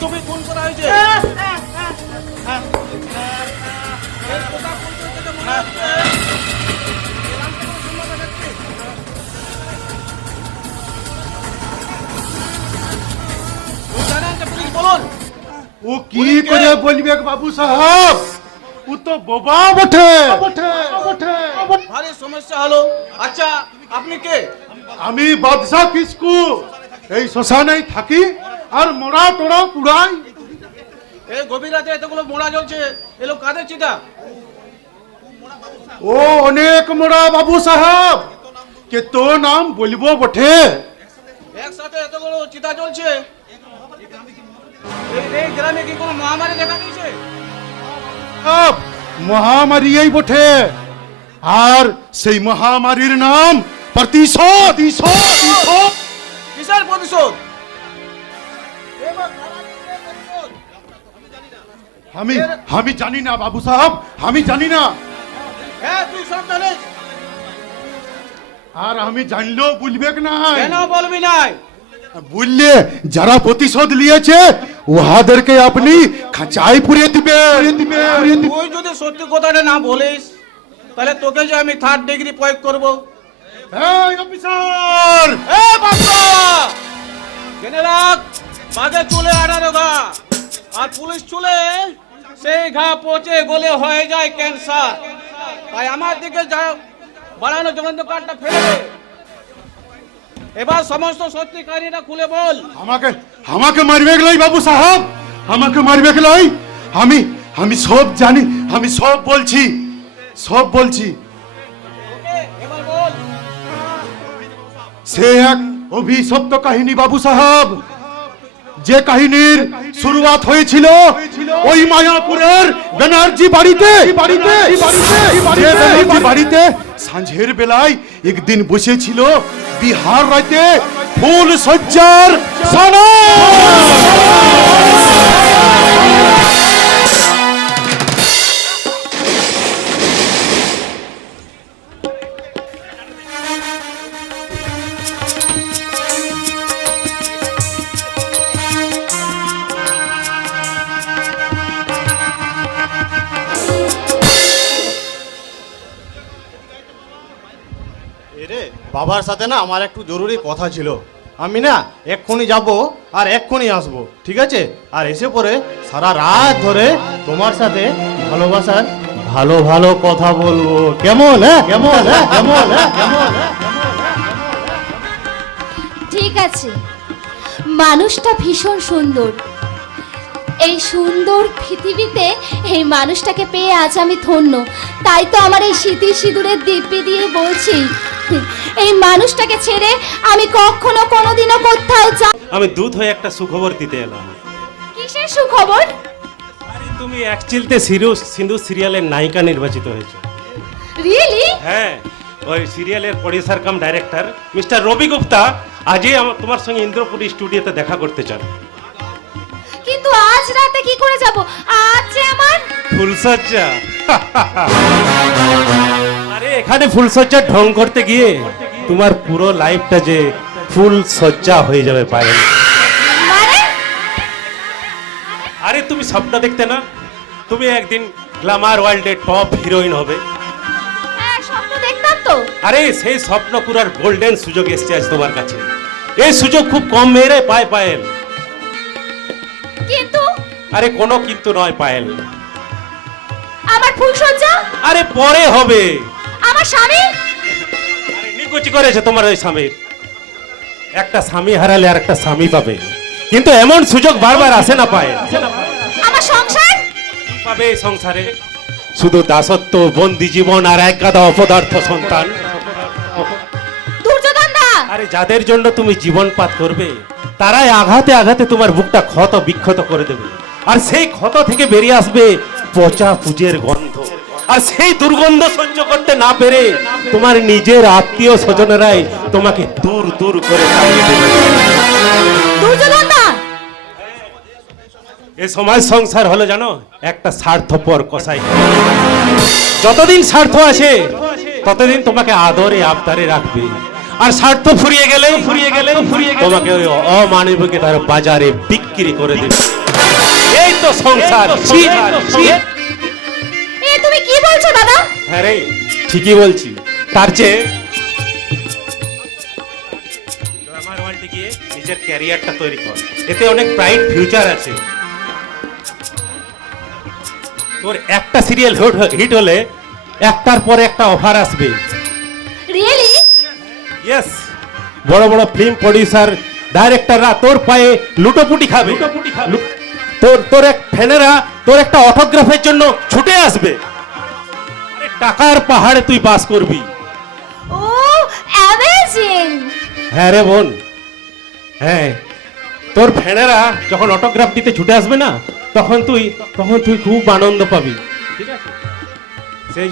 ছবি খুন করা হয়েছে। বলুন ও কি করে বলবে বাবু সাহেব, ও তো বোবা বটে। ভারী সমস্যা হলো। আচ্ছা আপনি কে? আমি বাদশা কিসকু, এই শ্মশানেই থাকি আর মোড়া টোড়া পুরাই। এই গভীর রাতে এতগুলো মোড়া জ্বলছে, এলো কাদের চিতা? ও অনেক মোড়া বাবু সাহেব, কে তো নাম বলবো বটে। একসাথে এতগুলো চিতা জ্বলছে, এই গ্রামে কি কোনো মহামারী দেখা দিয়েছে? মহামারী বটে, আর সেই মহামারীর নাম প্রতিশোধ। কিসের প্রতিশোধ? আমি জানি না বাবু সাহেব, আমি জানি না। হ্যাঁ তুই সব জানিস, আর আমি জানলেও বলবে না। কেন বলবি নাই? বললে যারা প্রতিশোধ নিয়েছে উহাদেরকে আপনি খাঁচায় পুড়িয়ে দিবে। তুই যদি সত্যি কথাটা না বলিস তাহলে তোকে যে আমি 3rd ডিগ্রি প্রয়োগ করব। এই অফিসার, এ বাবা জেনে রাখ, বাঘের চুলে 18 ঘা, আর পুলিশ চুলে সেই ঘা পচে গলে হয়ে যায় ক্যান্সার। তাই আমার দিকে যা বাড়ানো জগন্ত কার্ডটা ফেলে দে। এবার সমস্ত সত্যিকারীটা খুলে বল। আমাকে মারবে গেলাই বাবু সাহেব, আমাকে মারবে গেলাই। আমি সব জানি, আমি সব বলছি। এবার বল। সে এক অভিশপ্ত কাহিনী বাবু সাহেব, যে কাহিনীর শুরুয়াত হয়েছিল ওই মায়াপুরের ব্যানার্জি বাড়িতে সাঁঝের বেলায় একদিন বসেছিল বিহার রাতে ফুল সজ্জার সানা। বাবার সাথে না আমার একটু জরুরি কথা ছিল। আমি না এক্ষুনি যাব আর এক্ষুনি আসবো, ঠিক আছে? আর এসে পরে সারা রাত ধরে তোমার সাথে ভালোবাসার ভালো ভালো কথা বলবো। কেমন? ঠিক আছে, মানুষটা ভীষণ সুন্দর। এই সুন্দর পৃথিবীতে এই মানুষটাকে পেয়ে আজ আমি ধন্য। তাই তো আমার এই স্মৃতি সিঁদুরের দিব্যি দিয়ে বলছি, এই মানুষটাকে ছেড়ে আমি কখনো কোনোদিনও কোথাও যাব। আমি দুধ হয়ে একটা সুখবর দিতে এলাম। কিসের সুখবর? আরে তুমি এক চিলতে সিন্ধু সিরিয়ালের নায়িকা নির্বাচিত হয়েছে। রিয়েলি? হ্যাঁ, ওই সিরিয়ালের প্রডিউসার কাম ডাইরেক্টর মিস্টার রবি গুপ্তা আজই তোমার সঙ্গে ইন্দ্রপুরী স্টুডিওতে দেখা করতে চান। কিন্তু আজ রাতে কি করে যাব? আজ যে আমার ফুলসজ্জা। আরে এখানে ফুলসজ্জার ঢং করতে গিয়ে তোমার পুরো লাইফটা যে ফুল সজ্জা হয়ে যাবে পারে। মানে? আরে তুমি স্বপ্ন দেখতে না, তুমি একদিন গ্ল্যামার ওয়ার্ল্ডে টপ হিরোইন হবে। হ্যাঁ, স্বপ্ন দেখতাম তো। আরে সেই স্বপ্ন পুরার গোল্ডেন সুযোগ এসছে আজ তোমার কাছে। এই সুযোগ খুব কম মেয়েরাই পায় পায়েল। কিন্তু আরে কোনো কিন্তু নয় পায়েল। আমার ফুলসজ্জা? আরে পরে হবে। আমার স্বামী? আরে নিকুচি করেছে তোমার ওই স্বামীর। একটা স্বামী হারালে আর একটা স্বামী পাবে, কিন্তু এমন সুযোগ বারবার আসে না পায়। আমার সংসার কি পাবে এই সংসারে? শুধু দাসত্ব, বন্দি জীবন আর এক গাদা অপদার্থ সন্তান। দুর্যোধন দা! আরে যাদের জন্য তুমি জীবনপাত করবে তারাই আঘাতে আঘাতে তোমার বুকটা ক্ষত বিক্ষত করে দেবে, আর সেই ক্ষত থেকে বেরিয়ে আসবে পচা পুজের গন্ধ। আর সেই দুর্গন্ধ সহ্য করতে না পেরে তোমার নিজের আত্মীয় স্বজনেরাই তোমাকে দূর দূর করে তাড়িয়ে দেবে। দুর্যোধন দা! এই সমাজ সংসার হলো জানো একটা স্বার্থপর কসাই। যতদিন স্বার্থ আছে ততদিন তোমাকে আদরে আবদারে রাখবে, আর স্বার্থ ফুরিয়ে গেলে তোমাকে ওই অমানবিক তার বাজারে বিক্রি করে দেবে। এই তো সংসার ছি, ছি। এ তুমি কি বলছো দাদা? হ্যাঁ রে, ঠিকই বলছি। তার চেয়ে গ্ল্যামার ওয়ার্ল্ডে গিয়ে নিজের ক্যারিয়ারটা তৈরি কর, এতে অনেক ব্রাইট ফিউচার আছে। তোর একটা সিরিয়াল হিট হলে একটার পর একটা অফার আসবে। রিয়েলি? ইয়েস, বড় বড় ফিল্ম প্রডিউসার ডাইরেক্টররা তোর পায়ে লুটোপুটি খাবে। তোর এক ফ্যানেরা তোর একটা অটোগ্রাফের জন্য ছুটে আসবে। আরে টাকার পাহাড়ে তুই বাস করবি। ও অ্যামেজিং! হ্যাঁ রে বোন, হ্যাঁ, তোর ফ্যানেরা যখন অটোগ্রাফ দিতে ছুটে আসবে না, তখন তুই খুব আনন্দ পাবি। ঠিক আছে, সেই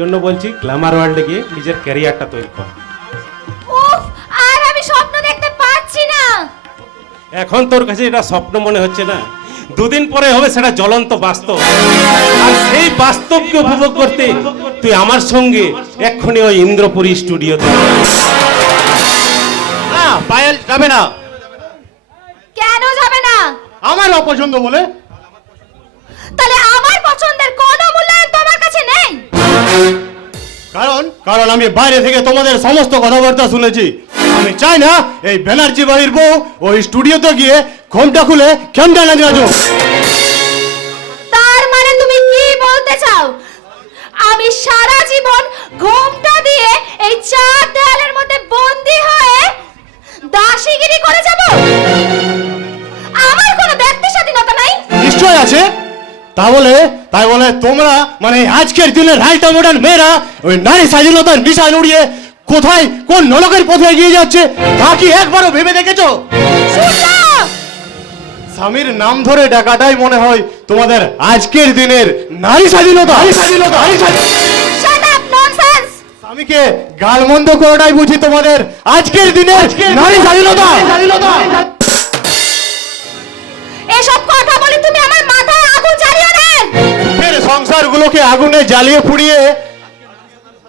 জন্য বলছি গ্ল্যামার ওয়ার্ল্ডে গিয়ে নিজের ক্যারিয়ারটা তৈরি কর। উফ, আর আমি স্বপ্ন দেখতে পাচ্ছি না। এখন তোর কাছে এটা স্বপ্ন মনে হচ্ছে না, দুদিন পরে হবে সেটা জ্বলন্ত বাস্তব। আর সেই বাস্তবকে উপভোগ করতে তুই আমার সঙ্গে এক্ষুনি ওই ইন্দ্রপুরী স্টুডিওতে। না পায়েল যাবে না, কেন যাবে না? আমার অপছন্দ বলে। তাহলে আমার পছন্দের কোনো মূল্যায়ন তোমার কাছে নেই? কারণ আমি বাইরে থেকে তোমাদের সমস্ত কথাবার্তা শুনেছি। আমি চাই না এই ব্যানার্জি বাড়ির বউ ওই স্টুডিওতে গিয়ে ঘোমটা খুলে কেমটা না যাও। তার মানে তুমি কি বলতে চাও আমি সারা জীবন ঘোমটা দিয়ে এই চার দেয়ালের মধ্যে বন্দি হয়ে দাসীগিরি করে যাব? আমার কোনো ব্যক্তি স্বাধীনতা নাই? নিশ্চয় আছে। তাই বলে তোমরা মানে আজকের দিনের রাইটা মডার্ন মেয়েরা ওই নারী স্বাধীনতার নিশান উড়িয়ে কোথায় কোন নরকের পথে এগিয়ে যাচ্ছে তা কি একবারও ভেবে দেখেছো? শুনলাম স্বামীর নাম ধরে ডাকাটাই মনে হয় তোমাদের আজকের দিনের নারী স্বাধীনতা। Shut up nonsense! স্বামীকে গালমন্দ করাটাই বুঝি তোমাদের আজকের দিনের নারী স্বাধীনতা। এসব কথা বলে তুমি আমার মাথায় আগুন জ্বালিও না। ফের সংসারগুলোকে আগুনে জ্বালিয়ে পুড়িয়ে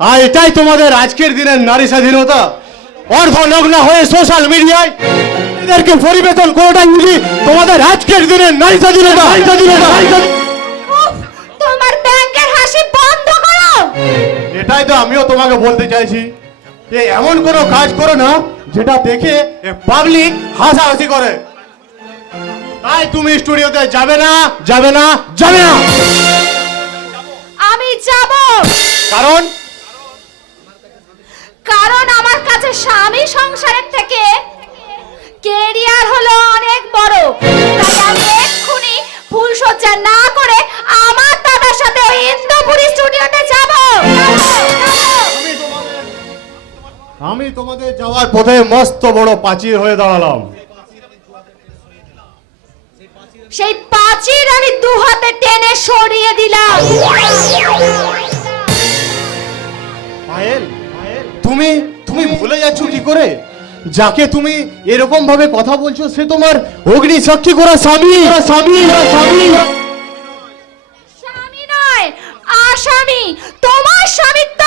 আর এটাই তোমাদের আজকের দিনের নারী স্বাধীনতা। অর্ধনগ্ন হয়ে সোশ্যাল মিডিয়ায় এদেরকে পরিবেশন করাটাই বুঝি তোমাদের আজকের দিনের নারী স্বাধীনতা। উফ, তোমার ব্যাংকের হাসি বন্ধ করো। এটাই তো আমিও তোমাকে বলতে চাইছি যে এমন কোনো কাজ করো না যেটা দেখে পাবলিক হাসাহাসি করে। তাই তুমি স্টুডিওতে যাবে না। আমি যাব, কারণ আমার কাছে স্বামী সংসারের থেকে কেরিয়ার হলো অনেক বড়। তাই আমি এক্ষুনি ফুলসজ্জা না করে আমার দাদার সাথে ওই ইন্দ্রপুরী স্টুডিওতে যাব। আমি তোমাদের যাওয়ার পথে মস্ত বড় প্রাচীর হয়ে দাঁড়ালাম। সেই প্রাচীর আমি দু হাতে টেনে সরিয়ে দিলাম। পায়েল, তুমি ভুলে যাচ্ছ কি করে? যাকে তুমি এরকম ভাবে কথা বলছো সে তোমার অগ্নি সাক্ষী করা স্বামী। স্বামী নয়, আসামি। তোমার স্বামিত্ব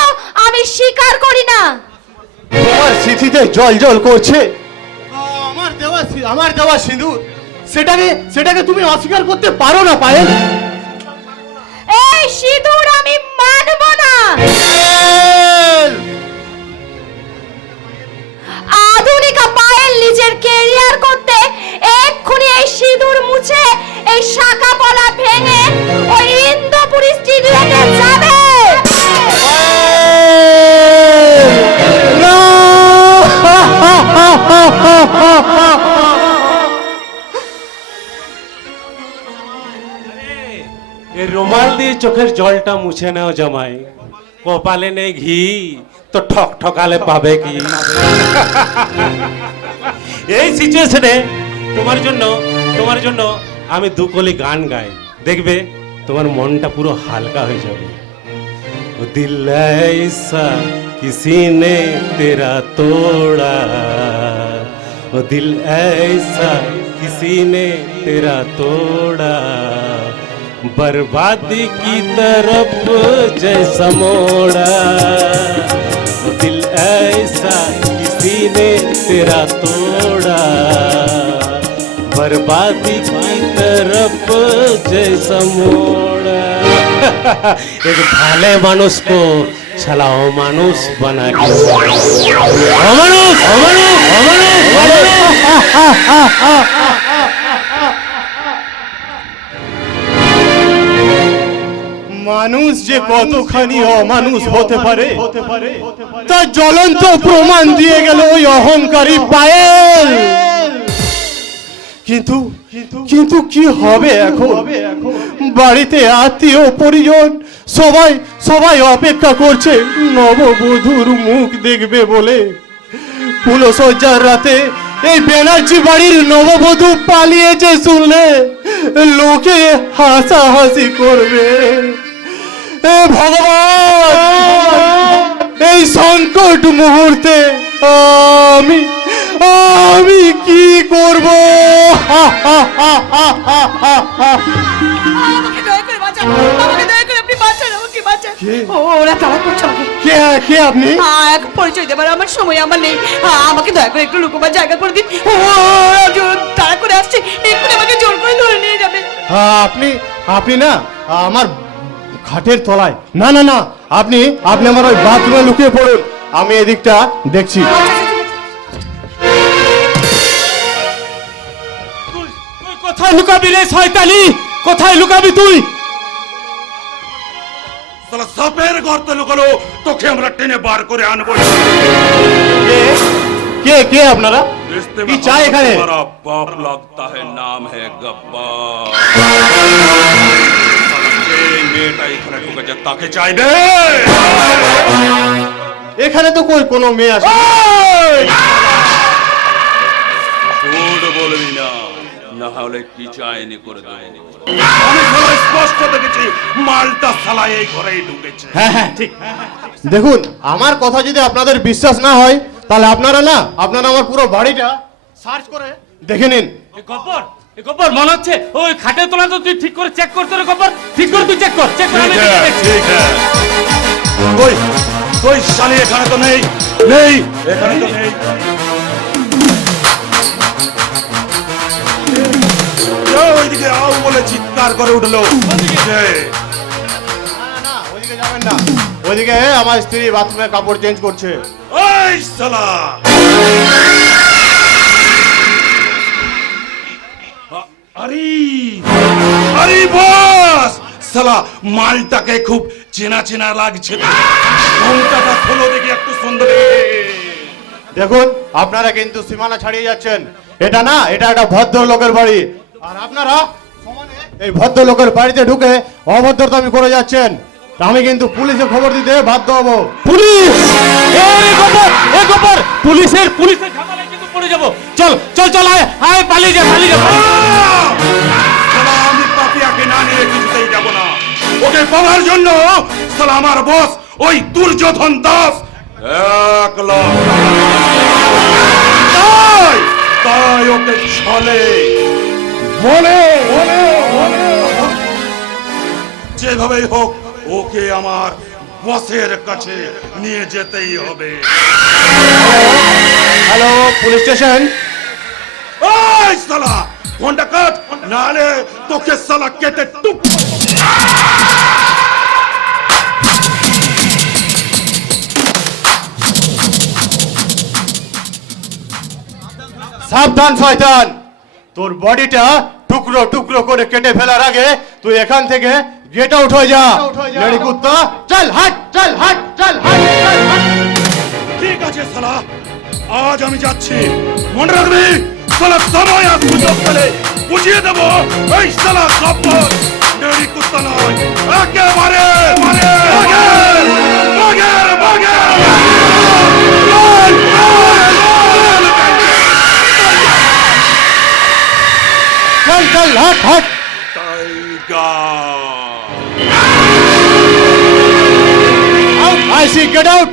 আমি স্বীকার করি না। তোমার স্মৃতিতে জল জল করছে আমার দেওয়া সিঁদুর, সেটাকে তুমি অস্বীকার করতে পারো না পায়েল। এই সিঁদুর আমি মানব না। আধুনিকা পায়েল নিজের ক্যারিয়ার করতে এক্ষুনি এই সিঁদুর মুছে এই শাখা পলা ভেঙে ওই ইন্দ্রপুরী স্টুডিওতে যাবে। এই রুমাল দিয়ে চোখের জলটা মুছে নাও জামাই, কপালে নেই ঘি তো ঠক ঠকালে পাবে কি? এই সিচুয়েশনে তোমার জন্য আমি দুকলি গান গাই, দেখবে তোমার মনটা পুরো হালকা হয়ে যাবে। ও দিল ऐसा किसी ने तेरा तोड़ा, ओ दिल ऐसा किसी ने तेरा तोड़ा, बर्बादी की तरफ जैसा मोड़ा, ओ दिल ऐसा किसी ने तेरा तोड़ा, बर्बादी की तरफ जैसा मोड़ एक ভালো মানুষ को साला अमानुष बना के अमानुष अमानुष মানুষ যে কতখানি অমানুষ হতে পারে তার জ্বলন্ত প্রমাণ দিয়ে গেল ওই অহংকারী পায়েল। কিন্তু কিন্তু কি হবে এখন? বাড়িতে আত্মীয় পরিজন সবাই সবাই অপেক্ষা করছে নববধূর মুখ দেখবে বলে। ফুলসজ্জার রাতে এই ব্যানার্জি বাড়ির নববধূ পালিয়েছে শুনলে লোকে হাসাহাসি করবে। এ ভগবান, এই সংকট মুহূর্তে আমি আমি কি করব? আমাকে দয়া করে বাঁচান, আমাকে দয়া করে আপনি বাঁচান, আমাকে বাঁচান। ওরা তাড়া করছে আমাকে। কে আপনি? এক পরিচয় দেবার আমার সময় আমার নেই, আমাকে দয়া করে একটু লুকোবার জায়গা করে দিন। তাড়া করে আসছে, এক্ষুনি আমাকে জোর করে ধরে নিয়ে যাবে। আপনি না আমার খাটের তলায়। না না না, আপনি আমার ওই বাথরুমে লুকিয়ে পড়ুন, আমি এদিকটা দেখছি। কোথায় লুকাবি রে শয়তানি? কোথায় লুকাবি তুই? সালা সাপের গর্তে লুকালো, তোকে আমরা টেনে বার করে আনবো। কে আপনারা? কি চাই এখানে? हमारा बाप लगता है, नाम है गब्बार। মেয়েটা এখানে ঢুকেছে, তাকে চাইবে। এখানে তো কোনো মেয়ে আসে। ঝুট বলবি না, না হলে কি চাইনি করে দেবো। আমি সালা স্পষ্ট দেখেছি মালটা সালা এই ঘরেই ঢুকেছে। হ্যাঁ ঠিক। দেখুন, আমার কথা যদি আপনাদের বিশ্বাস না হয় তাহলে আপনারা আমার পুরো বাড়িটা সার্চ করে দেখে নিন। গব্বর মনে হচ্ছে ওই খাটের তলা তো তুই ঠিক করে চেক করতে রে গব্বর, ঠিক করে তুই চেক কর। আমি দেখছি। ঠিক হ্যাঁ। ওই শালি এখানে তো নেই, এখানে তো নেই। ওইদিকে আও বলে চিৎকার করে উঠলো। না, ওইদিকে যাবেন না। ওইদিকে আমার স্ত্রী বাথরুমে কাপড় চেঞ্জ করছে। ওই শালা আরে বস, শালা মালটাকে খুব চেনা চেনা লাগছে। ঘোমটাটা খোলো দেখি একটু সুন্দর। দেখুন, আপনারা কিন্তু সীমানা ছাড়িয়ে যাচ্ছেন। এটা একটা ভদ্রলোকের বাড়ি, আর আপনারা সমানে এই ভদ্রলোকের বাড়িতে ঢুকে অভদ্রতামি করে যাচ্ছেন। আমি কিন্তু পুলিশে খবর দিতে বাধ্য হব। পুলিশ! এ গব্বর, পুলিশের ঝামেলায় কিন্তু পড়ে যাব। চল আয় পালিয়ে যা। শালা আমি পাপিয়াকে না নিয়ে কিছুতেই যাব না। ওকে পাওয়ার জন্য শালা আমার বস ওই দুর্যোধন দাস 1 লাখ তাই ওকে ছলে বলে যেভাবেই হোক ওকে আমার বসের কাছে নিয়ে যেতেই হবে। Hello, police station. ওই শালা ফোনটা কাট, নালে তোকে শালা কেটে টুক। সাবধান শয়তান, তোর বডিটা টুকরো টুকরো করে কেটে ফেলার আগে তুই এখান থেকে গেট আউট হয়ে যা। লেডি কুত্তা, চল হাট। ঠিক আছে শালা, আজ আমি যাচ্ছি। মনে রাখবি শালা, সময় আর সুযোগ পেলে বুঝিয়ে দেবো এই শালা গব্বর লেডি কুত্তা নয়, একেবারে চল হাট। Get out.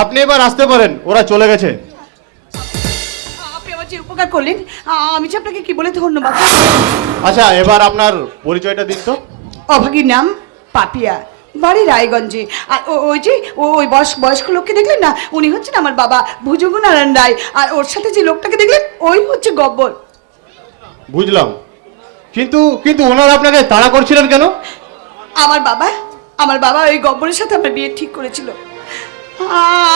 আপনি এবার আসতে পারেন, ওরা চলে গেছে। আপনি আমার যে উপকার করলেন, আমি যে আপনাকে কি বলে ধন্যবাদ। আচ্ছা, এবার আপনার পরিচয়টা দিন তো। অভাগীর নাম পাপিয়া, বাড়ি রায়গঞ্জে। আর ওই যে ওই বয়স্ক লোককে দেখলেন না, উনি হচ্ছেন আমার বাবা ভুজঙ্গনারায়ণ রায়। আর ওর সাথে যে লোকটাকে দেখলেন, ওই হচ্ছে গব্বর। বুঝলাম, কিন্তু কিন্তু ওনারা আপনাকে তাড়া করছিলেন কেন? আমার বাবা ওই গব্বরের সাথে আমার বিয়ে ঠিক করেছিল।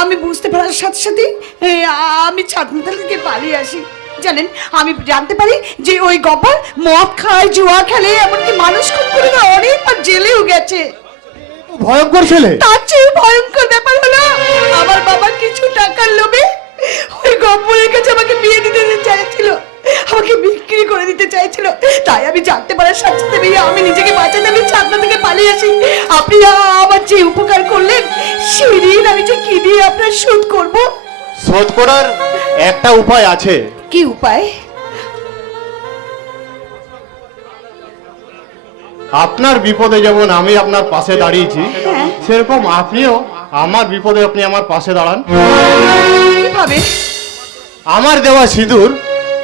আমি বুঝতে পারার সাথে সাথে আমি ছাদনাতলা থেকে পালিয়ে আসি। জানেন, আমি জানতে পারি যে ওই গব্বর মদ খায়, জুয়া খেলে, এমনকি মানুষ খুন করে অনেকবার জেলেও গেছে। ভয়ঙ্কর ছেলে। তার চেয়ে ভয়ঙ্কর ব্যাপার হলো আমার বাবা কিছু টাকার লোভে ওই গব্বরের কাছে আমাকে বিয়ে দিতে চাইছিল, আমাকে বিক্রি করে দিতে চাইছিল। তাই আমি জানতে পারার সাথে সাথে আমি নিজেকে বাঁচাতে আমি ছাদনা থেকে পালিয়ে আসি। আপনি আমার যে উপকার করলেন সেই ঋণ আমি যে কি দিয়ে আপনার শোধ করব? শোধ করার একটা উপায় আছে। কি উপায়? আপনার বিপদে যেমন আমি আপনার পাশে দাঁড়িয়েছি, সেরকম আপনিও আমার বিপদে আপনি আমার পাশে দাঁড়ান। কিভাবে? আমার দেওয়া সিঁদুর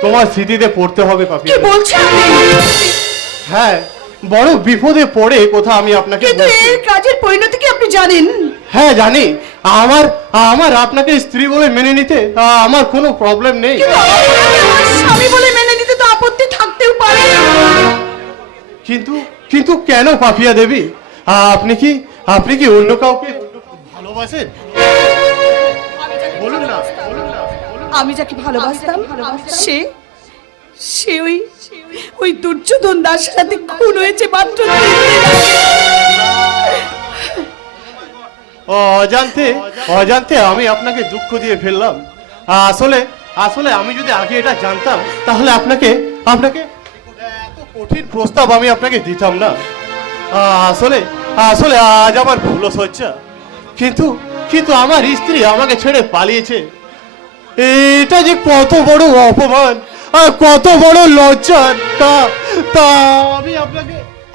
তোমার স্মৃতিতে পড়তে হবে পাপি। কি বলছেন আপনি? হ্যাঁ, বড় বিপদে পড়ে কোথা আমি আপনাকে কিন্তু বলছি। এর কাজের পরিণতি কি আপনি জানেন? হ্যাঁ জানি। আমার আমার আপনাকে স্ত্রী বলে মেনে নিতে আমার কোনো প্রবলেম নেই। কিন্তু আপনাকে আমার স্বামী বলে মেনে নিতে তো আপত্তি থাকতেও পারে। কিন্তু কিন্তু কেন পাপিয়া দেবী? আপনি কি অন্য কাউকে ভালোবাসেন? বলুন না, বলুন না। আমি যাকে ভালোবাসতাম সে সে ওই দুর্যোধন দাসের সাথে খুন হয়েছে মাত্র 3 দিন আগে। অজান্তে আমি আপনাকে দুঃখ দিয়ে ফেললাম। আসলে আসলে আমি যদি আগে এটা জানতাম তাহলে আপনাকে এত কঠিন প্রস্তাব আমি আপনাকে দিতাম না। আসলে আসলে আজ আমার ভুল সজ্জা, কিন্তু কিন্তু আমার স্ত্রী আমাকে ছেড়ে পালিয়েছে। এটা যে কত বড় অপমান আর কত বড় লজ্জা, তা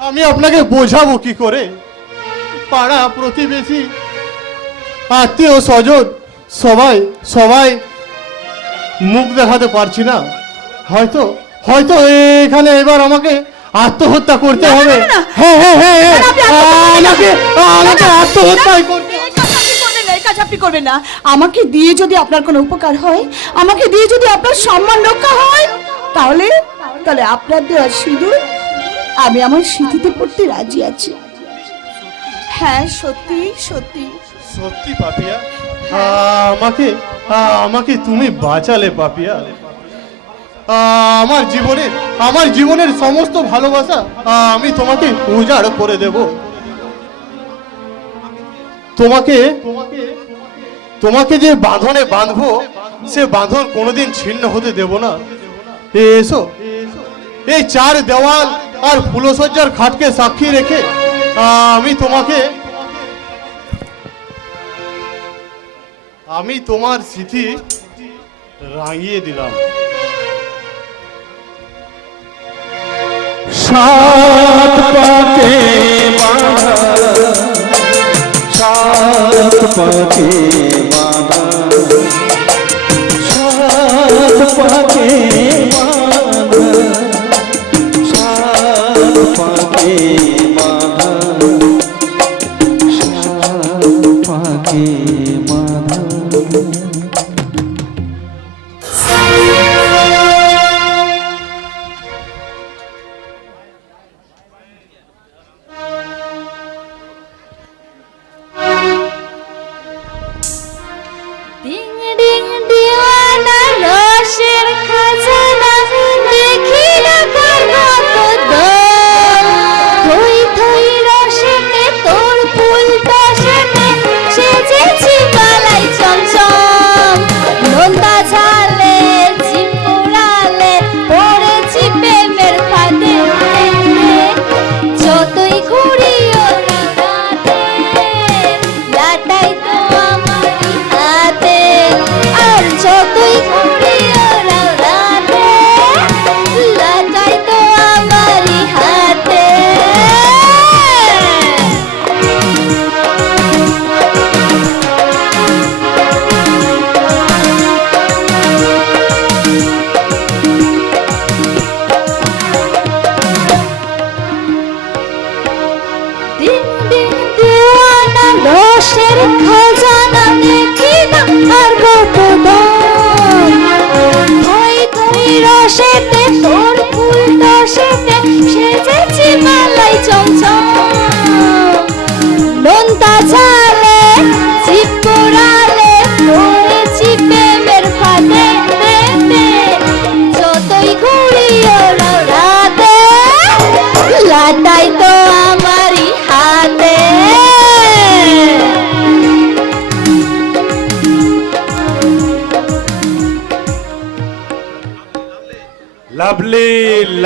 আমি আপনাকে বোঝাবো কি করে? পাড়া প্রতিবেশী আত্মীয় স্বজন সবাই মুখ দেখাতে পারছি না। হয়তো এখানে এবার আমাকে আত্মহত্যা করতে হবে। হ্যাঁ আমাকে আত্মহত্যাই করতে হবে। এই কাজ আপনি করবেন না। আমাকে দিয়ে যদি আপনার কোনো উপকার হয়, আমাকে দিয়ে যদি আপনার সম্মান রক্ষা হয়, তাহলে আপনার দেওয়া সিঁদুর আমি আমার স্মৃতিতে পড়তে রাজি আছি। হ্যাঁ, সত্যি সত্যি সত্যি পাপিয়া, আমাকে তুমি বাঁচালে পাপিয়া। আমার জীবনের সমস্ত ভালোবাসা আমি তোমাকে উজাড় করে দেব। তোমাকে যে বাঁধনে বাঁধবো সে বাঁধন কোনোদিন ছিন্ন হতে দেব না। এসো, এই 4 দেওয়াল আর ফুলসজ্জার খাটকে সাক্ষী রেখে আমি তোমার স্মৃতি রাঙিয়ে দিলাম। সাত পাকে বাঁধা, সাত পাকে বাঁধা, সাত পাকে বাঁধা, সাত পাকে বাঁধা, সাত পাকে বাঁধা। ডিং ডিং দিওয়ানা রসের খাজানা দেখি না কার কত দোল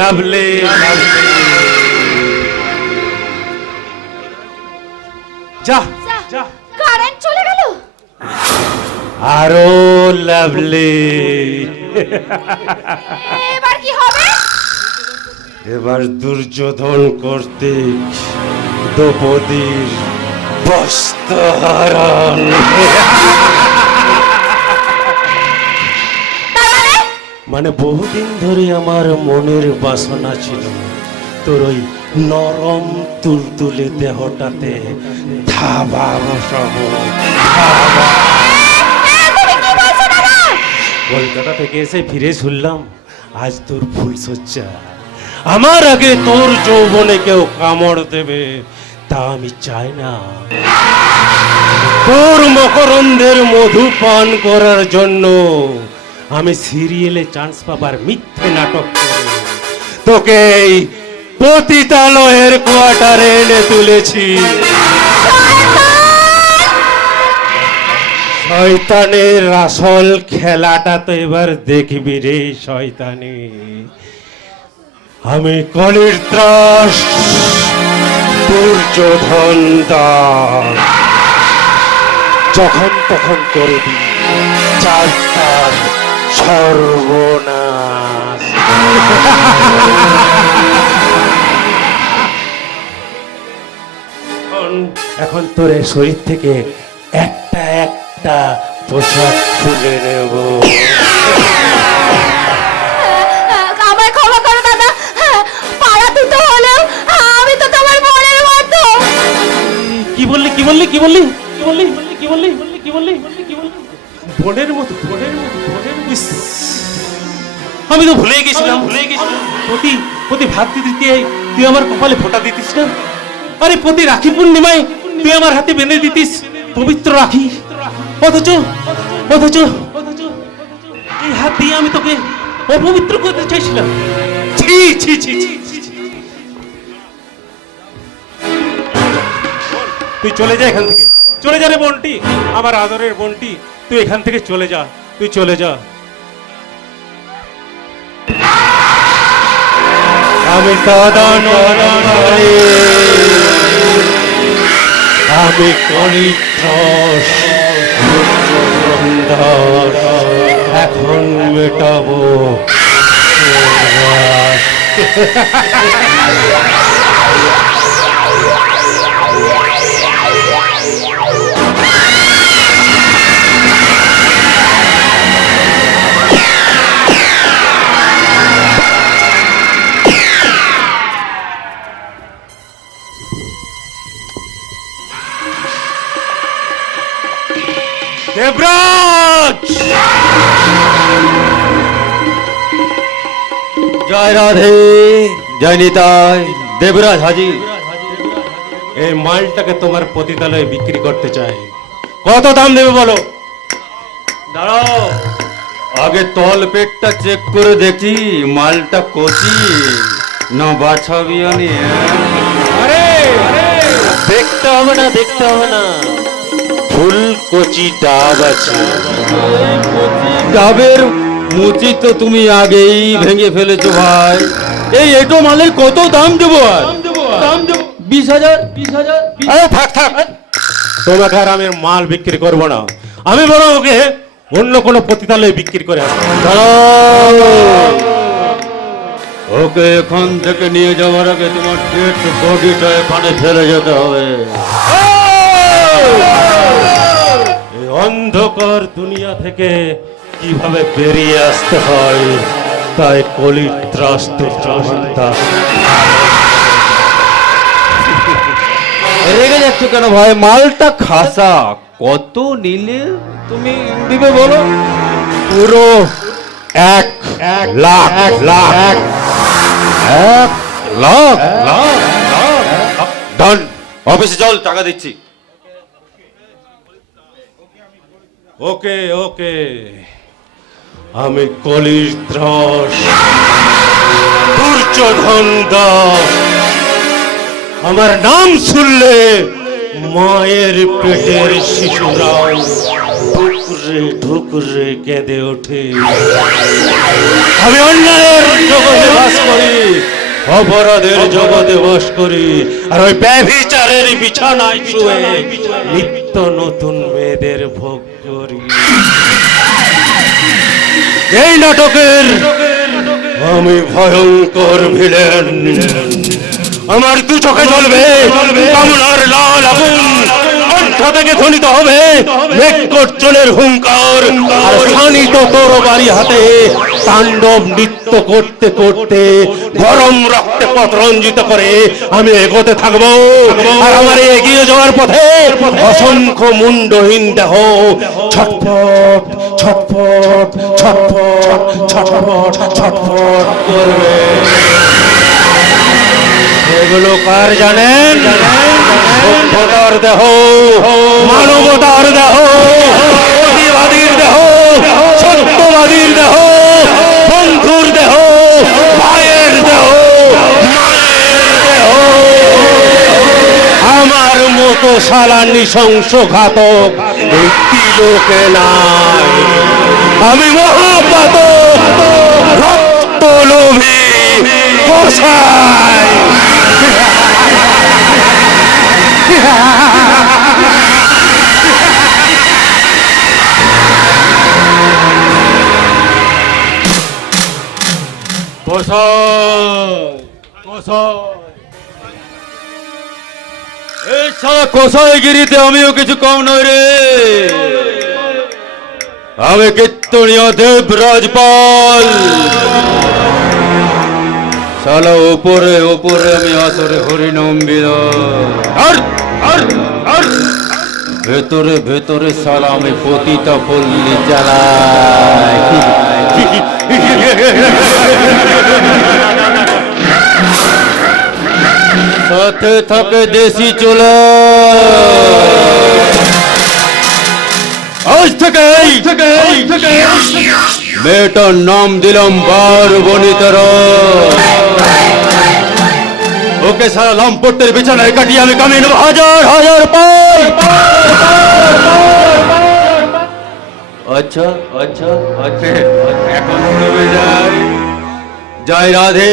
লাভলি যা যা কারেন্ট চলে গেল। আরো লাভলি এবার কি হবে? এবার দুর্যোধন কর্তৃক দ্রৌপদীর বস্ত্রহরণ। মানে বহুদিন ধরে আমার মনের বাসনা ছিল তোর ওই নরম তুলতুলে দেহটাতে থাবা বসাবো। কলকাতা থেকে এসে ফিরে শুনলাম আজ তোর ফুলসজ্জা। আমার আগে তোর যৌবনে কেউ কামড় দেবে তা আমি চাই না। তোর মকরন্দের মধু পান করার জন্য আমি সিরিয়ালে চান্স পাবার মিথ্যে নাটক করে তোকে এই পতিতালয়ের কোয়ার্টারে এনে তুলেছি। শয়তানের আসল খেলাটা তো এবার দেখবি রে শয়তানি। আমি কলির ত্রাস দুর্যোধন দাস যখন তখন করবি চারটার সর্বনাশ। এখন তোর এই শরীর থেকে একটা একটা পোশাক খুলে নেব। আমায় ক্ষমা করো দাদা, পাড়া দুটো হলেও আমি তো তোমার বোনের মতো। কি বললি কি বললি কি বললি কি বললি কি বললি কি বললি কি বললি? বোনের মতো বোনের মতো বোনের মতো। ইস, আমি তো ভুলে গেছিলাম প্রতি প্রতি ভাত দিতে তুই আমার কপালে ফোঁটা দিতিস না? আরে প্রতি রাখি পূর্ণিমায় তুই আমার হাতে বেঁধে দিতিস পবিত্র রাখি। অথচ অথচ এই হাত দিয়ে আমি তোকে অপবিত্র করতে চাইছিলাম। ছি ছি ছি ছি ছি, ছি। তুই চলে যা এখান থেকে, চলে যা রে বন্টি, আমার আদরের বন্টি, তুই এখান থেকে চলে যা, তুই চলে যা। আমি দাদা নয়, আমি কলিত্রস এখন মেটাবো দেবরাজ। জয় রাধে, জয় নিতাই, দেবরাজ হাজির। এই মালটাকে তোমার পতিতালয়ে বিক্রি করতে চাই, কত দাম দেবে বলো? দাঁড়াও, আগে তল পেটটা চেক করে দেখি মালটা কচি না বাছা বিয়ানি। আরে দেখতে হবে না, দেখতে হবে না, ফুল কচি ডাব আছে। ডাবের মুচি তো তুমি আগেই ভেঙে ফেলেছো ভাই। এই এটো মালের কত দাম দেবো? আর দাম দেবো 20,000। আরে থাক থাক, তোমাকে আর আমি মাল বিক্রি করব না, আমি বরং ওকে অন্য কোনো পতিতালয়ে বিক্রি করে আসবো। ওকে এখান থেকে নিয়ে যাওয়ার আগে তোমার ডেড বডিটা এখানে ফেলে যেতে হবে। এই অন্ধকার দুনিয়া থেকে কিভাবে বেরিয়ে আসতে হয় তাই কলিত্রাস্ত জানতা। রেগে যাচ্ছ কেন ভাই? মালটা খাসা, কত নিলে তুমি দিবে বলো? পুরো 1 লাখ। 1 লাখ। ডান, অফিসে চল, টাকা দিচ্ছি। ওকে ওকে, আমি কলির ত্রাস দুর্যোধন দাস। আমার নাম শুনলে মায়ের পেটের শিশুরাও ঠুকরে কেঁদে ওঠে। আমি অন্যায়ের জগতে বাস করি, অপরাধের জগতে বাস করি, আর ওই ব্যভিচারের বিছানায় শুয়ে নিত্য নতুন মেয়েদের ভোগ করি। এই নাটকের আমি ভয়ঙ্কর ভিলেন। আমার দু চোখে জ্বলবে কামনার লাল আগুন, কণ্ঠ থেকে ধ্বনিত হবে মেঘগর্জনের হুঙ্কার, আর শানিত তরবারি হাতে তাণ্ডব নৃত্য করতে করতে গরম রক্তে পথ রঞ্জিত করে আমি এগোতে থাকবো। আর আমার এগিয়ে যাওয়ার পথে অসংখ্য মুন্ডহীন দেহ ছটফট ছটফট ছটফট ছটফট ছটফট করবে। এগুলো কার জানেন? সভ্যতার দেহ, মানবতার দেহ, প্রতিবাদীর দেহ, সত্যবাদীর দেহ, বন্ধুর দেহ, ভাইয়ের দেহ, মায়ের দেহ। আমার মতো সারা নৃশংস ঘাতক একটি লোকে নাই। আমি মহাপাতক, রক্তলোভী কসাই। এই শালা কসাইগিরিতে আমিও কিছু কম নই রে। আমি কীর্তনীয় দেবরাজপাল। শালা উপরে উপরে আমি আসরে হরিনাম বিরাজ, ভেতরে ভেতরে শালা আমি পতিতা পল্লী চালাই। সাথে থাকে দেশি চলে। আজ থেকে মেয়েটার নাম দিলাম বারবনিতার। ওকে সারা লম্পটের বিছানায় কাটিয়ে আমি কামিয়ে নেব হাজার হাজার পাই। আচ্ছা আচ্ছা আচ্ছা, এখন তবে যাই। জয় রাধে,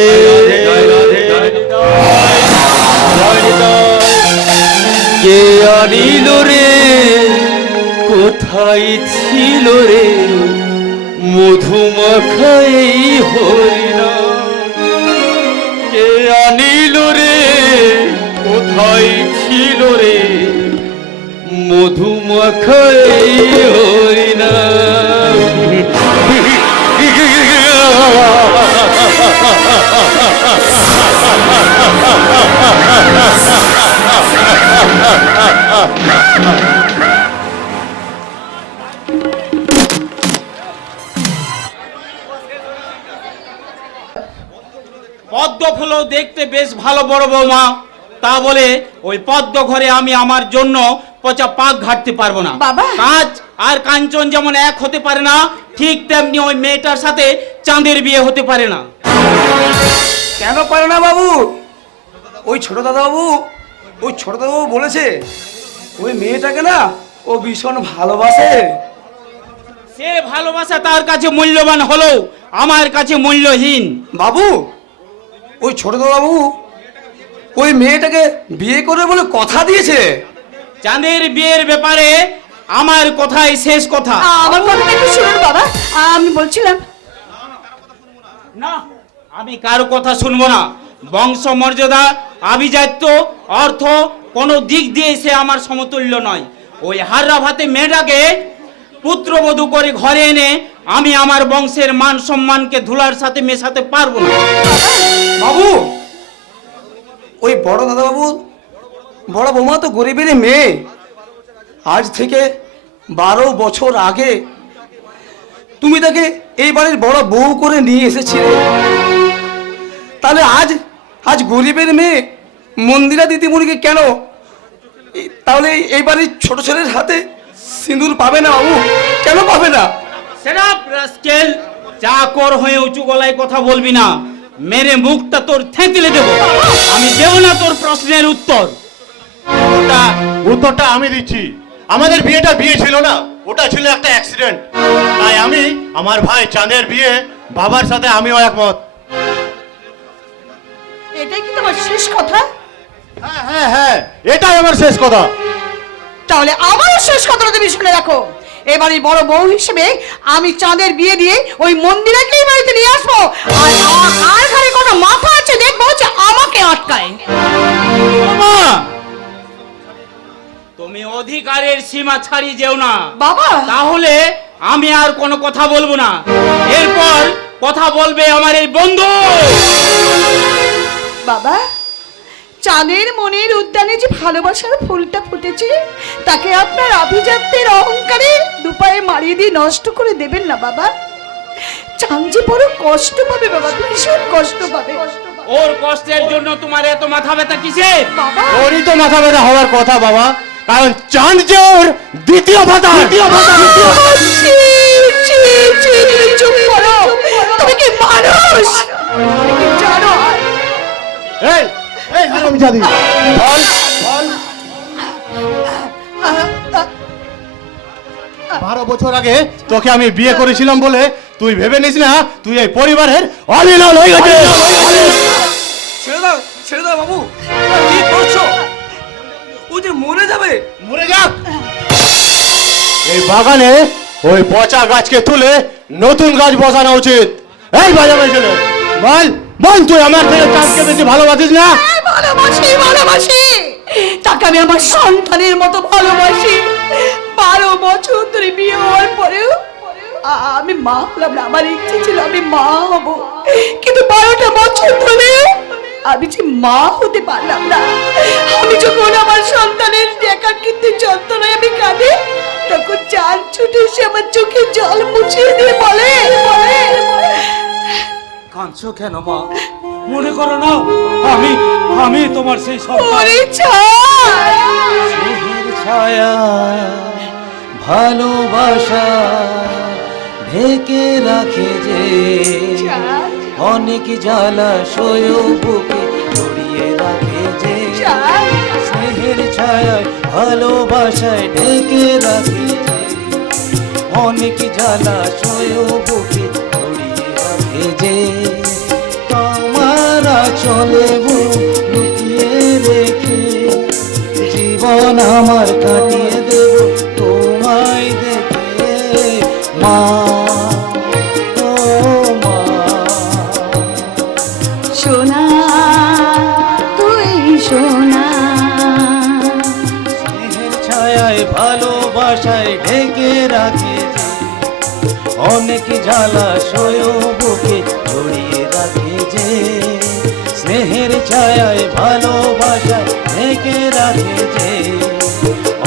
জয় রাধে, কে আনিল রে, কোথায় ছিল রে মধুমাখা এই হরিনাম? কে আনিল রে, কোথায় ছিল রে মধুমাখা এই হরিনাম? পদ্ম ফুলও দেখতে বেশ ভালো বড় বৌমা, তা বলে ওই পদ্ম ঘরে আমি আমার জন্য পচা পাক ঘাটতে পারবো না। বাবা! কাঁচ আর কাঞ্চন যেমন এক হতে পারে না, ঠিক তেমনি ওই মেয়েটার সাথে চাঁদের বিয়ে হতে পারে না। কেন পারে না বাবু? ওই ছোট দাদা বাবু, ওই ছোট দাদা বাবু বলেছে ওই মেয়েটাকে না ও ভীষণ ভালোবাসে। সে ভালোবাসা তার কাছে মূল্যবান হলেও আমার কাছে মূল্যহীন। বাবু, ওই ছোট দাদা বাবু ওই মেয়েটাকে বিয়ে করবে বলে কথা দিয়েছে। চাঁদের বিয়ের ব্যাপারে আমার কথাই শেষ কথা। আমার কথাটা একটু শুনুন বাবা, আমি বলছিলাম না, আমি কারো কথা শুনবো না। বংশ মর্যাদা, আভিজাত্য, অর্থ কোনো দিক দিয়ে সে আমার সমতুল্য নয়। ওই হাররা ভাতে মেয়েটাকে পুত্রবধূ করে ঘরে এনে আমি আমার বংশের মান সম্মানকে ধুলার সাথে মেশাতে পারবো না। বাবু, ওই বড় দাদা বাবু বড় বৌমা তো গরিবের মেয়ে। আজ থেকে 12 বছর আগে তুমি তাকে এই বাড়ির বড় বউ করে নিয়ে এসেছিলে। তাহলে আজ আজ গরিবের মেয়ে মন্দিরা দিদিমণিকে কেন তাহলে এই বাড়ির ছোট ছেলের হাতে সিঁদুর পাবে না বাবু? কেন পাবে না? সেটা রাস্কেল, চাকর হয়ে উঁচু গলায় কথা বলবি না। মেরে মুখটা তোর থেঁতলে দেবো। আমি দেব না তোর প্রশ্নের উত্তর। উত্তরটা আমি দিচ্ছি। আমাদের বিয়েটা বিয়ে ছিল না, ওটা ছিল একটা অ্যাক্সিডেন্ট। তাই আমি আমার ভাই চাঁদের বিয়ে বাবার সাথে আমিও একমত। এটাই কি তোমার শেষ কথা? হ্যাঁ হ্যাঁ হ্যাঁ, এটাই আমার শেষ কথা। তাহলে আমারও শেষ কথাটা তুমি শুনে রাখো। এবারে বড় বউ হিসেবে আমি চাঁদের বিয়ে দিয়ে ওই মন্দিরাকেই বাড়িতে নিয়ে আসবো। আর আর ঘরে কোনো মাথা আছে দেখবো যে আমাকে আটকায়। তুমি অধিকারের সীমা ছাড়িয়ে যেও না বাবা, তাহলে আমি আর কোনো কথা বলবো না। এরপর কথা বলবে আমার এই বন্ধু। বাবা, চাঁদের মনের উদ্যানে যে ভালোবাসার ফুলটা ফুটেছে তাকে আপনার আভিজাত্যের অহংকারে দুপায়ে মারিয়ে দিয়ে নষ্ট করে দেবেন না বাবা। চাঁদ যে বড় কষ্ট পাবে বাবা, ভীষণ কষ্ট পাবে। ওর কষ্টের জন্য তোমার এত মাথা ব্যথা কিসের? বাবা, ওরই তো মাথা ব্যথা হওয়ার কথা বাবা, কারণ চাঁদ যে ওর দ্বিতীয় ভাতা। ছি, ছি, ছি, তুমি চুপ করো। তুমি কি মানুষ? তুমি কি জানো? এই এই হারামজাদি, বল বল। 12 বছর আগে তোকে আমি বিয়ে করেছিলাম বলে তুই ভেবে নিস না তুই এই পরিবারের অলিলাল হয়ে গেছে। ছেড়ে দাও বাবু, কি করছো? ও যে মরে যাবে। মরে যাক। এই বাগানে ওই পচা গাছকে তুলে নতুন গাছ বসানো উচিত। এই বাজাবে ছেলে, বল বল, তুই আমার থেকে চাঁদকে বেশি ভালোবাসিস না? ভালোবাসি, ভালোবাসি। তাকে আমি আমার সন্তানের মতো ভালোবাসি। 12 বছর ধরে বিয়ে হওয়ার পরেও আমি মা হলাম না। আমার ইচ্ছে ছিল আমি মা হব, কিন্তু 12টা বছর ধরে আমি যে মা হতে পারলাম না। আমি যখন আমার সন্তানের একাকিত্বে যন্ত্রণায় আমি কাঁদে, তখন চাঁদ ছুটে এসে আমার চোখে জল মুছিয়ে দিয়ে বলে, কাঁদছো কেন মা? মনে করো না আমি তোমার সেই ওরে চাঁদ, ছায়া ভালোবাসা ঢেকে রাখে যে চাঁদ, অনেক জ্বালা সয় বুকে জড়িয়ে রাখে যে চাঁদ। স্নেহের ছায়ায় ভালোবাসায় ঢেকে রাখে যে অনেক জ্বালা সয় বুকে জড়িয়ে রাখে যে তোমারা চলে লুকিয়ে রেখে জীবন আমার কাটিয়ে দেব তোমায় দেখে মা। ও মা, সোনা তুই সোনা, স্নেহের ছায়ায় ভালোবাসায় ঢেকে রাখে যে অনেক জ্বালা সয় বুকে জড়িয়ে রাখে যে স্নেহের ছায়ায় ভালোবাসায় ঢেকে রাখে যে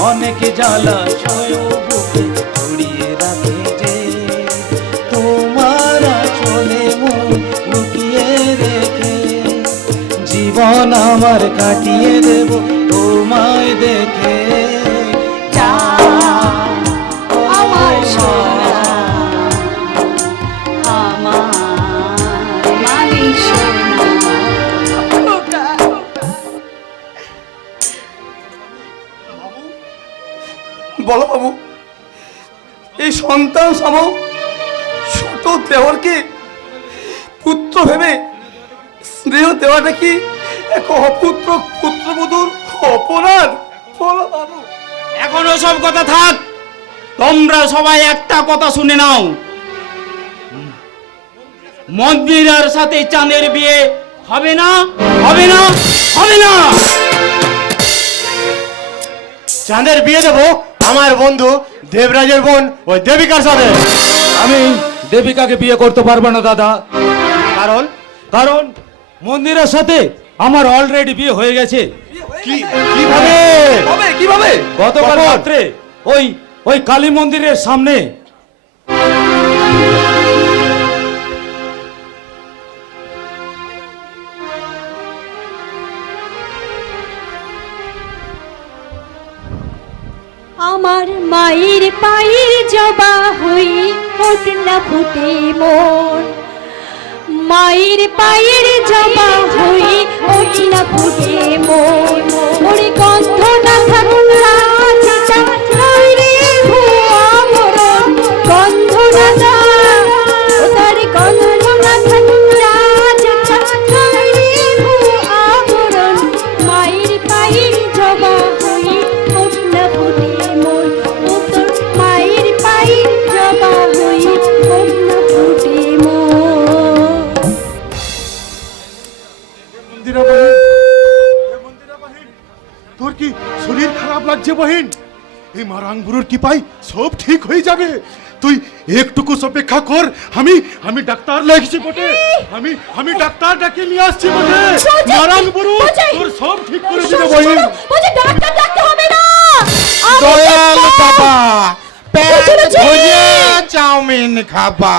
অনেক জ্বালা সয় বুকে জড়িয়ে রাখে যে তোমারা চলে মন লুকিয়ে রেখে জীবন আমার কাটিয়ে দেব তোমায় দেখে। আমার সোনা, আমার মালিক সোনা। বলো বাবু, এই সন্তান সম ছোট দেওয়ারকে পুত্র ভেবে স্নেহ দেওয়াটা কি এক অপুত্র পুত্রবধূর অপরাধ? বলো বাবু। এখন সব কথা থাক, তোমরা সবাই একটা কথা শুনে নাও। মন্দিরার সাথে চাঁদের বিয়ে হবে না, হবে না, হবে না। চাঁদের বিয়ে দেবো আমার বন্ধু দেবরাজের বোন ওই দেবিকার সাথে। আমি দেবিকাকে বিয়ে করতে পারবো না দাদা, কারণ কারণ মন্দিরের সাথে আমার অলরেডি বিয়ে হয়ে গেছে। কিভাবে? কিভাবে? গতকাল কখন? রাত্রে ওই কালী মন্দিরের সামনে। আমার মায়ের পায়ের জবা হই ফোট না ফুটে মন, মায়ের পায়ের জবা হই ওঠ না ফুটে মন। ওরে গন্ধ না থাকুক রে ভুয়া মন্দিরা বহিন, এ মন্দিরা বহিন, তোর কি শরীর খারাপ লাগছে বহিন? এই মারাং বুড়োর কি পাই সব ঠিক হয়ে যাবে। তুই একটুকু অপেক্ষা কর, আমি ডাক্তার লাগছি বটে, আমি ডাক্তার ডাকে নিয়ে আসছি বটে। মারাং বুড়ো তোর সব ঠিক করে দিবে বহিন। বলছি ডাক্তার ডাকতে হবে না। দয়াল বাবা পেট ভরে চাউমিন খাবা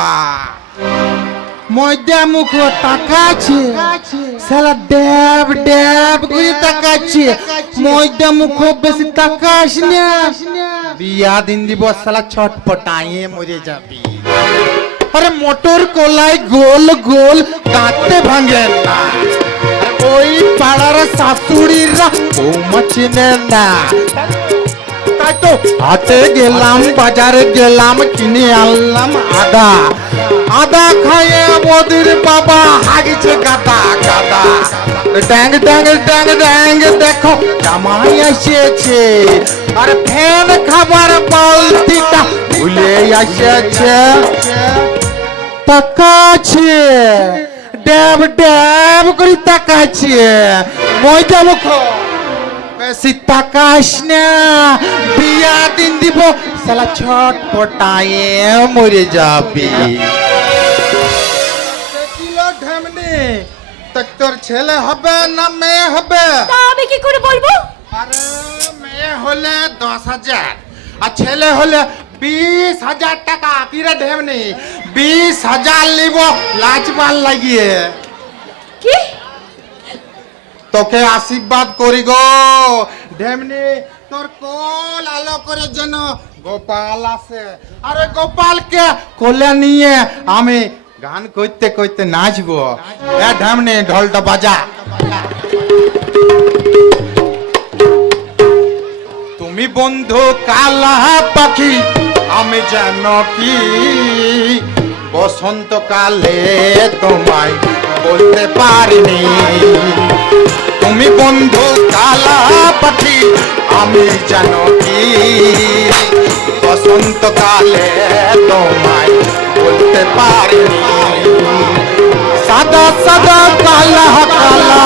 ময়দা মুখ তাকাচ্ছে সালা ড্যাব ড্যাব করে তাকাচ্ছে ময়দা মুখ বেশি তাকাস না বিয়া দিন দিব সালা ছটপটাইয়ে মরে যাবি আরে মোটর কলাই গোল গোল গাতে ভাঙে না ওই পাড়ার শাশুড়িরা বৌমা চিনে না তাই তো হাটে গেলাম বাজারে গেলাম কিনে আনলাম আদা আদা খাইয়ে মোদির বাবা হাগিছে গাদা গাদা ড্যাং ড্যাং ড্যাং ড্যাং দেখো জামাই এসেছে আর ফ্যান খাবার বালতিটা ভুলে এসেছে তাকাচ্ছে ড্যাব ড্যাব করে তাকাচ্ছে ময়দা মুখ বেশি তাকাস না বিয়া দিন দিব সালা ছটপটায়ে মরে যাবি তোর ছেলে হবে না মেয়ে হবে তা আমি কি করে বলবো? আরে মেয়ে হলে 10,000 আর ছেলে হলে 20,000 টাকা কিরে ঢেমনি 20,000 লিব লাজবার লাগিয়ে কি? তোকে আশীর্বাদ করি গো ঢেমনি তোর কোল আলো করে যেন গোপাল আসে আরে গোপালকে কোলে নিয়ে আমি গান করতে করতে নাচবো এ ঢেমনি ঢোলটা বাজা তুমি বন্ধু কালা পাখি আমি যেন কি বসন্তকালে তোমায় বলতে পারিনি তুমি বন্ধু কালা পাখি আমি যেন কি বসন্তকালে তোমায় বলতে পারিনি সাদা সাদা কালা কালা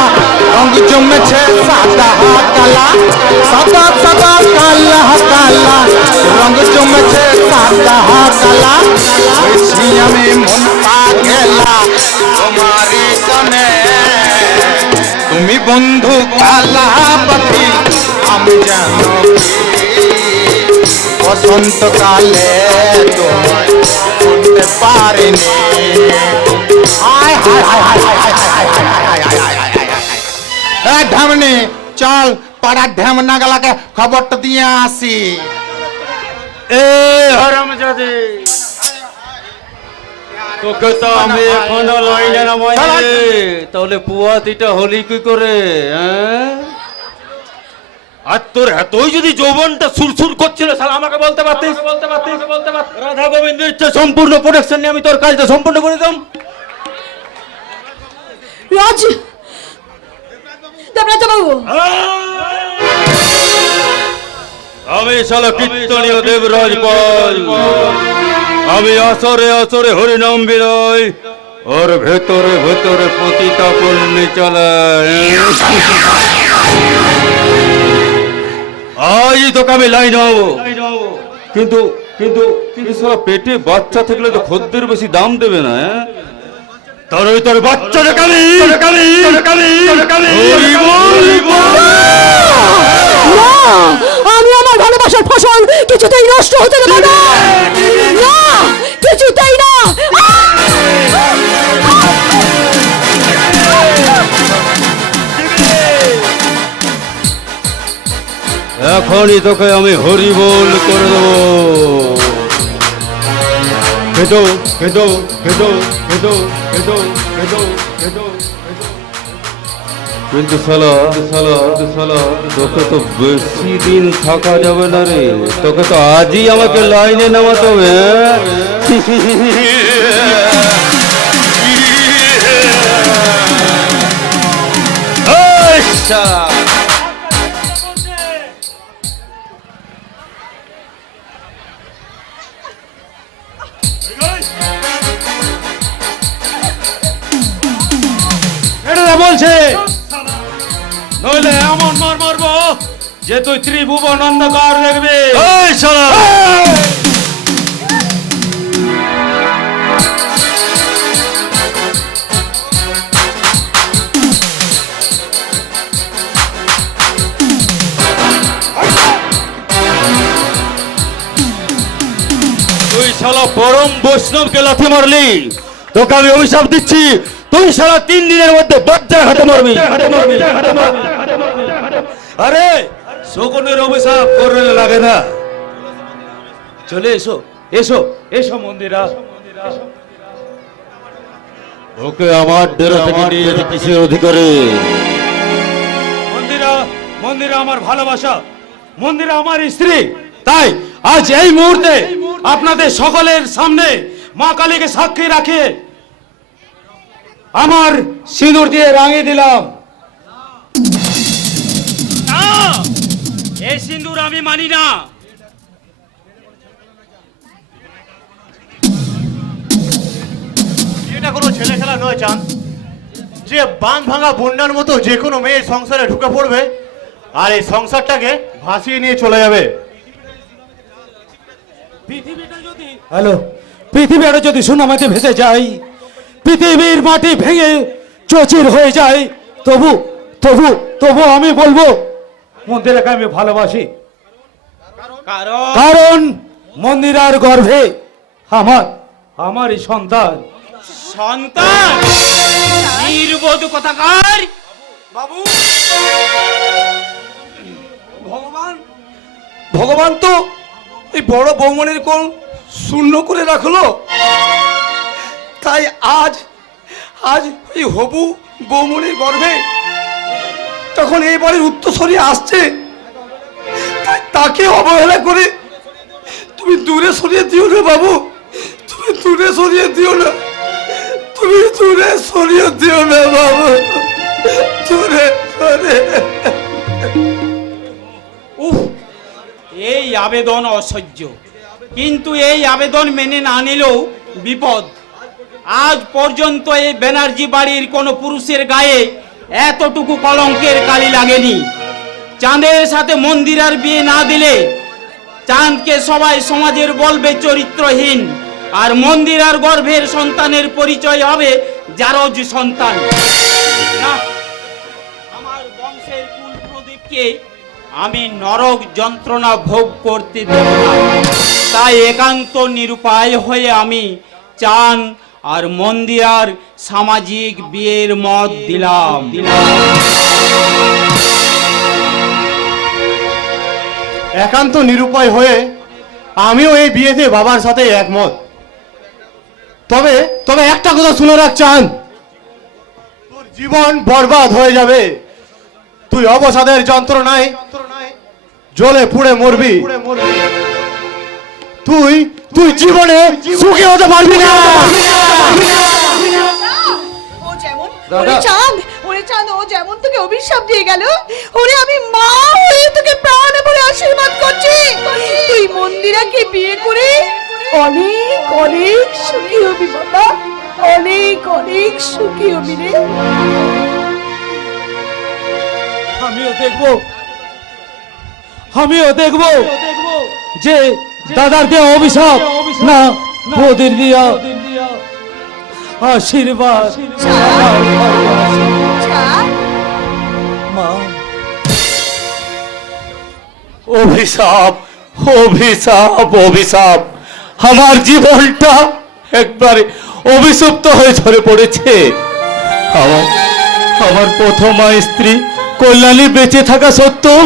রঙ জমেছে সাদা কালা সাদা সাদা কালা কালা রঙ জমেছে সাদা কালা হয়েছি আমি মন পাগলা তোমারই সনে তুমি বন্ধু কালা পাখি আমি জানো বসন্তকালে তোমায় বলতে পারিনি হায় হায় হায় হায় হায় হায় হায় হায় হায় হায় ঢামনি চল পাড়ার ঢ্যামনা গলাকে খবরটা দিয়ে আসি এ হারামজাদে তোকে তো আমি এখনো লাইনে নামাইনি তাহলে পুয়াতিটা হলি কি করে হ্যাঁ? আর তোর এতই যদি যৌবনটা সুরসুর করছিল শালা আমাকে বলতে পারতিস রাধা গোবিন্দ ইচ্ছে সম্পূর্ণ প্রোটেকশন নিয়ে আমি তোর কাজটা সম্পূর্ণ করে দিতাম রাজ দেবরাজ বাবু আমি শালা কীর্তনীয় দেবরাজ পাল আমি আসরে আসরে হরিনাম বিরয় ওর ভেতরে ভেতরে পতিতা পণ্যে চালায় আজ তোকে আমি লাইন হবো কিন্তু কিন্তু শালা পেটে বাচ্চা থাকলে তো খদ্দের বেশি দাম দেবে না তোর ওই তোর বাচ্চাটা কালি আমি আমার ভালোবাসার ফসল কিছুতেই নষ্ট হতে দেব না না কিছুতেই না এখনই তোকে আমি হরিবোল করে দেবো খেতো খেতো খেতো খেতো খেতো খেতো খেতো কিন্তু শালা তোকে তো বেশি দিন থাকা যাবে না রে তোকে তো আজই আমাকে লাইনে নামাতে হবে বলছে নইলে এমন মার মারবো যে তুই ত্রিভুবন অন্ধকার দেখবি। এই শালা তুই শালা পরম বৈষ্ণবকে লাথি মারলি, তোকে আমি অভিশাপ দিচ্ছি, তুই শালা 3 দিনের মধ্যে বজ্জার হাতে মরবি। আরে শকুনের অভিশাপ করলে লাগে না। চলে এসো এসো এসো মন্দিরা। ওকে আমার ডেরা থেকে নিয়ে যেতে কিসের অধিকারে? মন্দিরা মন্দিরা আমার ভালোবাসা, মন্দিরা আমার স্ত্রী। তাই আজ এই মুহূর্তে আপনাদের সকলের সামনে মা কালীকে সাক্ষী রাখে আমার সিঁদুর দিয়ে রাঙিয়ে দিলাম। না, এই সিঁদুর আমি মানি না। এটা কোনো ছেলে খেলা নয় চাঁদ, যে বাঁধ ভাঙা বন্যার মতো যে কোনো মেয়ে সংসারে ঢুকে পড়বে আর এই সংসারটাকে ভাসিয়ে নিয়ে চলে যাবে। হ্যালো, পৃথিবীটা যদি সুনামাতে ভেসে যায়, পৃথিবীর মাটি ভেঙে চচির হয়ে যায়, তবু তবু তবু আমি বলবো মন্দিরাকে আমি ভালোবাসি। কারণ মন্দিরার গর্ভে আমারই সন্তান। সন্তান নির্বোধ কথাকার। বাবু, ভগবান তো এই বড় বৌমনের কোল শূন্য করে রাখলো, তাই আজ এই হবু বৌমনির গর্ভে তখন এই বাড়ির উত্তরসূরি আসছে, তাই তাকে অবহেলা করে তুমি দূরে সরিয়ে দিও না বাবু, তুমি দূরে সরিয়ে দিও না, তুমি দূরে সরিয়ে দিও না বাবু, দূরে সরে। উফ, এই আবেদন অসহ্য, কিন্তু এই আবেদন মেনে না নিলেও বিপদ। আজ পর্যন্ত এই ব্যানার্জি বাড়ির কোনো পুরুষের গায়ে এতটুকু কলঙ্কের কালি লাগেনি। চাঁদের সাথে মন্দিরার বিয়ে না দিলে চাঁদকে সবাই সমাজের বলবে চরিত্রহীন, আর মন্দিরার গর্ভের সন্তানের পরিচয় হবে জারজ সন্তান। না, আমার বংশের কুল প্রদীপকে আমি নরক যন্ত্রণা ভোগ করতে দেব না। তাই একান্ত নিরুপায় হয়ে আমি চাঁদ আর মন্দিরার সামাজিক বিয়ের মত দিলাম। একান্ত নিরুপায় হয়ে আমিও এই বিয়েতে বাবার সাথে একমত। তবে তবে একটা কথা শুনে রাখ চাঁদ, তোর জীবন বরবাদ হয়ে যাবে। তুই অবসাদের যন্ত্রণায় জ্বলে পুড়ে মরবি। তুই তুই জীবনে সুখী হতে পারবি না। ও যেমন ওরে চাঁদ, ওরে চাঁদ, ও যেমন তোকে অভিশাপ দিয়ে গেল, ওরে আমি মা হয়ে তোকে প্রাণ ভরে আশীর্বাদ করছি, তুই মন্দিরাকে বিয়ে করে অনেক অনেক সুখী হবি বাবা, অনেক অনেক সুখী হবি রে। আমিও দেখব যে দাদার দেওয়া অভিশাপ না বৌদির দিয়া আশীর্বাদ। অভিশাপ অভিশাপ অভিশাপ, আমার জীবনটা একবারে অভিশপ্ত হয়ে ঝরে পড়েছে। আমার প্রথমা স্ত্রী কল্যাণী বেঁচে থাকা সত্ত্বেও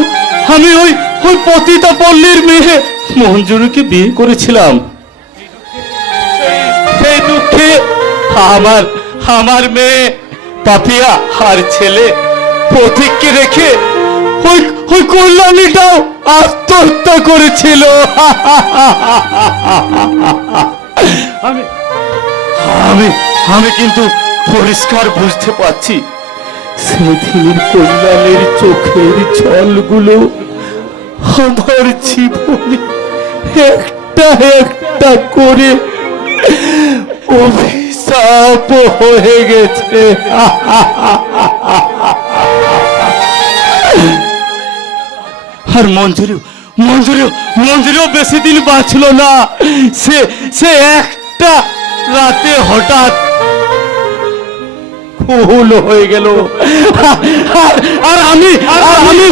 আমি ওই পতিতা পল্লীর মেয়ে মঞ্জুরিকে বিয়ে করেছিলাম। সেই দুঃখে আমার মেয়ে পাপিয়া আর ছেলে প্রতীককে রেখে ওই কল্যাণীটাও আত্মহত্যা করেছিল। আমি কিন্তু পরিষ্কার বুঝতে পারছি সেদিন কল্যাণীর চোখের জলগুলো আমার জীবনে একটা একটা করে অভিশাপ হয়ে গেছে। আর মঞ্জুরিও বেশি দিন বাঁচলো না। সে একটা রাতে হঠাৎ খুন হয়ে গেল। আর আমি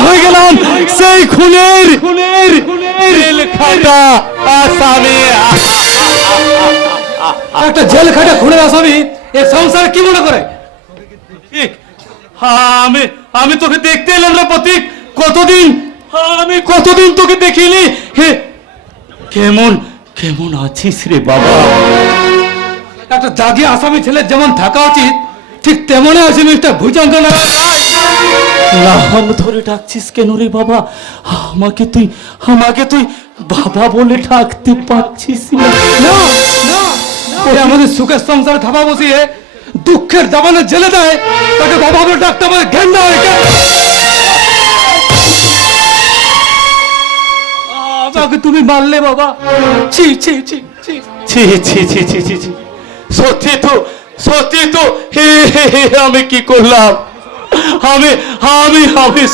হয়ে গেলাম সেই খুনের জেল খাটা আসামি। একটা জেল খাটা খুনের আসামি এ সংসার কি মনে করে? ঠিক। আমি তোকে দেখতে এলাম না প্রতীক, আমি কতদিন তোকে দেখিনি। হে, কেমন আছিস রে বাবা? একটা দাগি আসামি ছেলে যেমন থাকা উচিত ঠিক তেমনই আছে মিস্টার ভুজঙ্গ নারায়ণ রায়। নাম ধরে ডাকছিস কেন রে বাবা? আমাকে তুই বাবা বলে ডাকতে পারছিস না? না না, এ আমাদের সুখের সংসারে থাবা বসিয়ে দুঃখের দাবানে জেলে দেয়, তাকে বাবা বলে ডাকতে আমাদের ঘেন্না হয়। আমাকে তুমি মারলে বাবা, ছি ছি ছি ছি। ছি। সত্যি তো হে আমি কি করলাম? আমি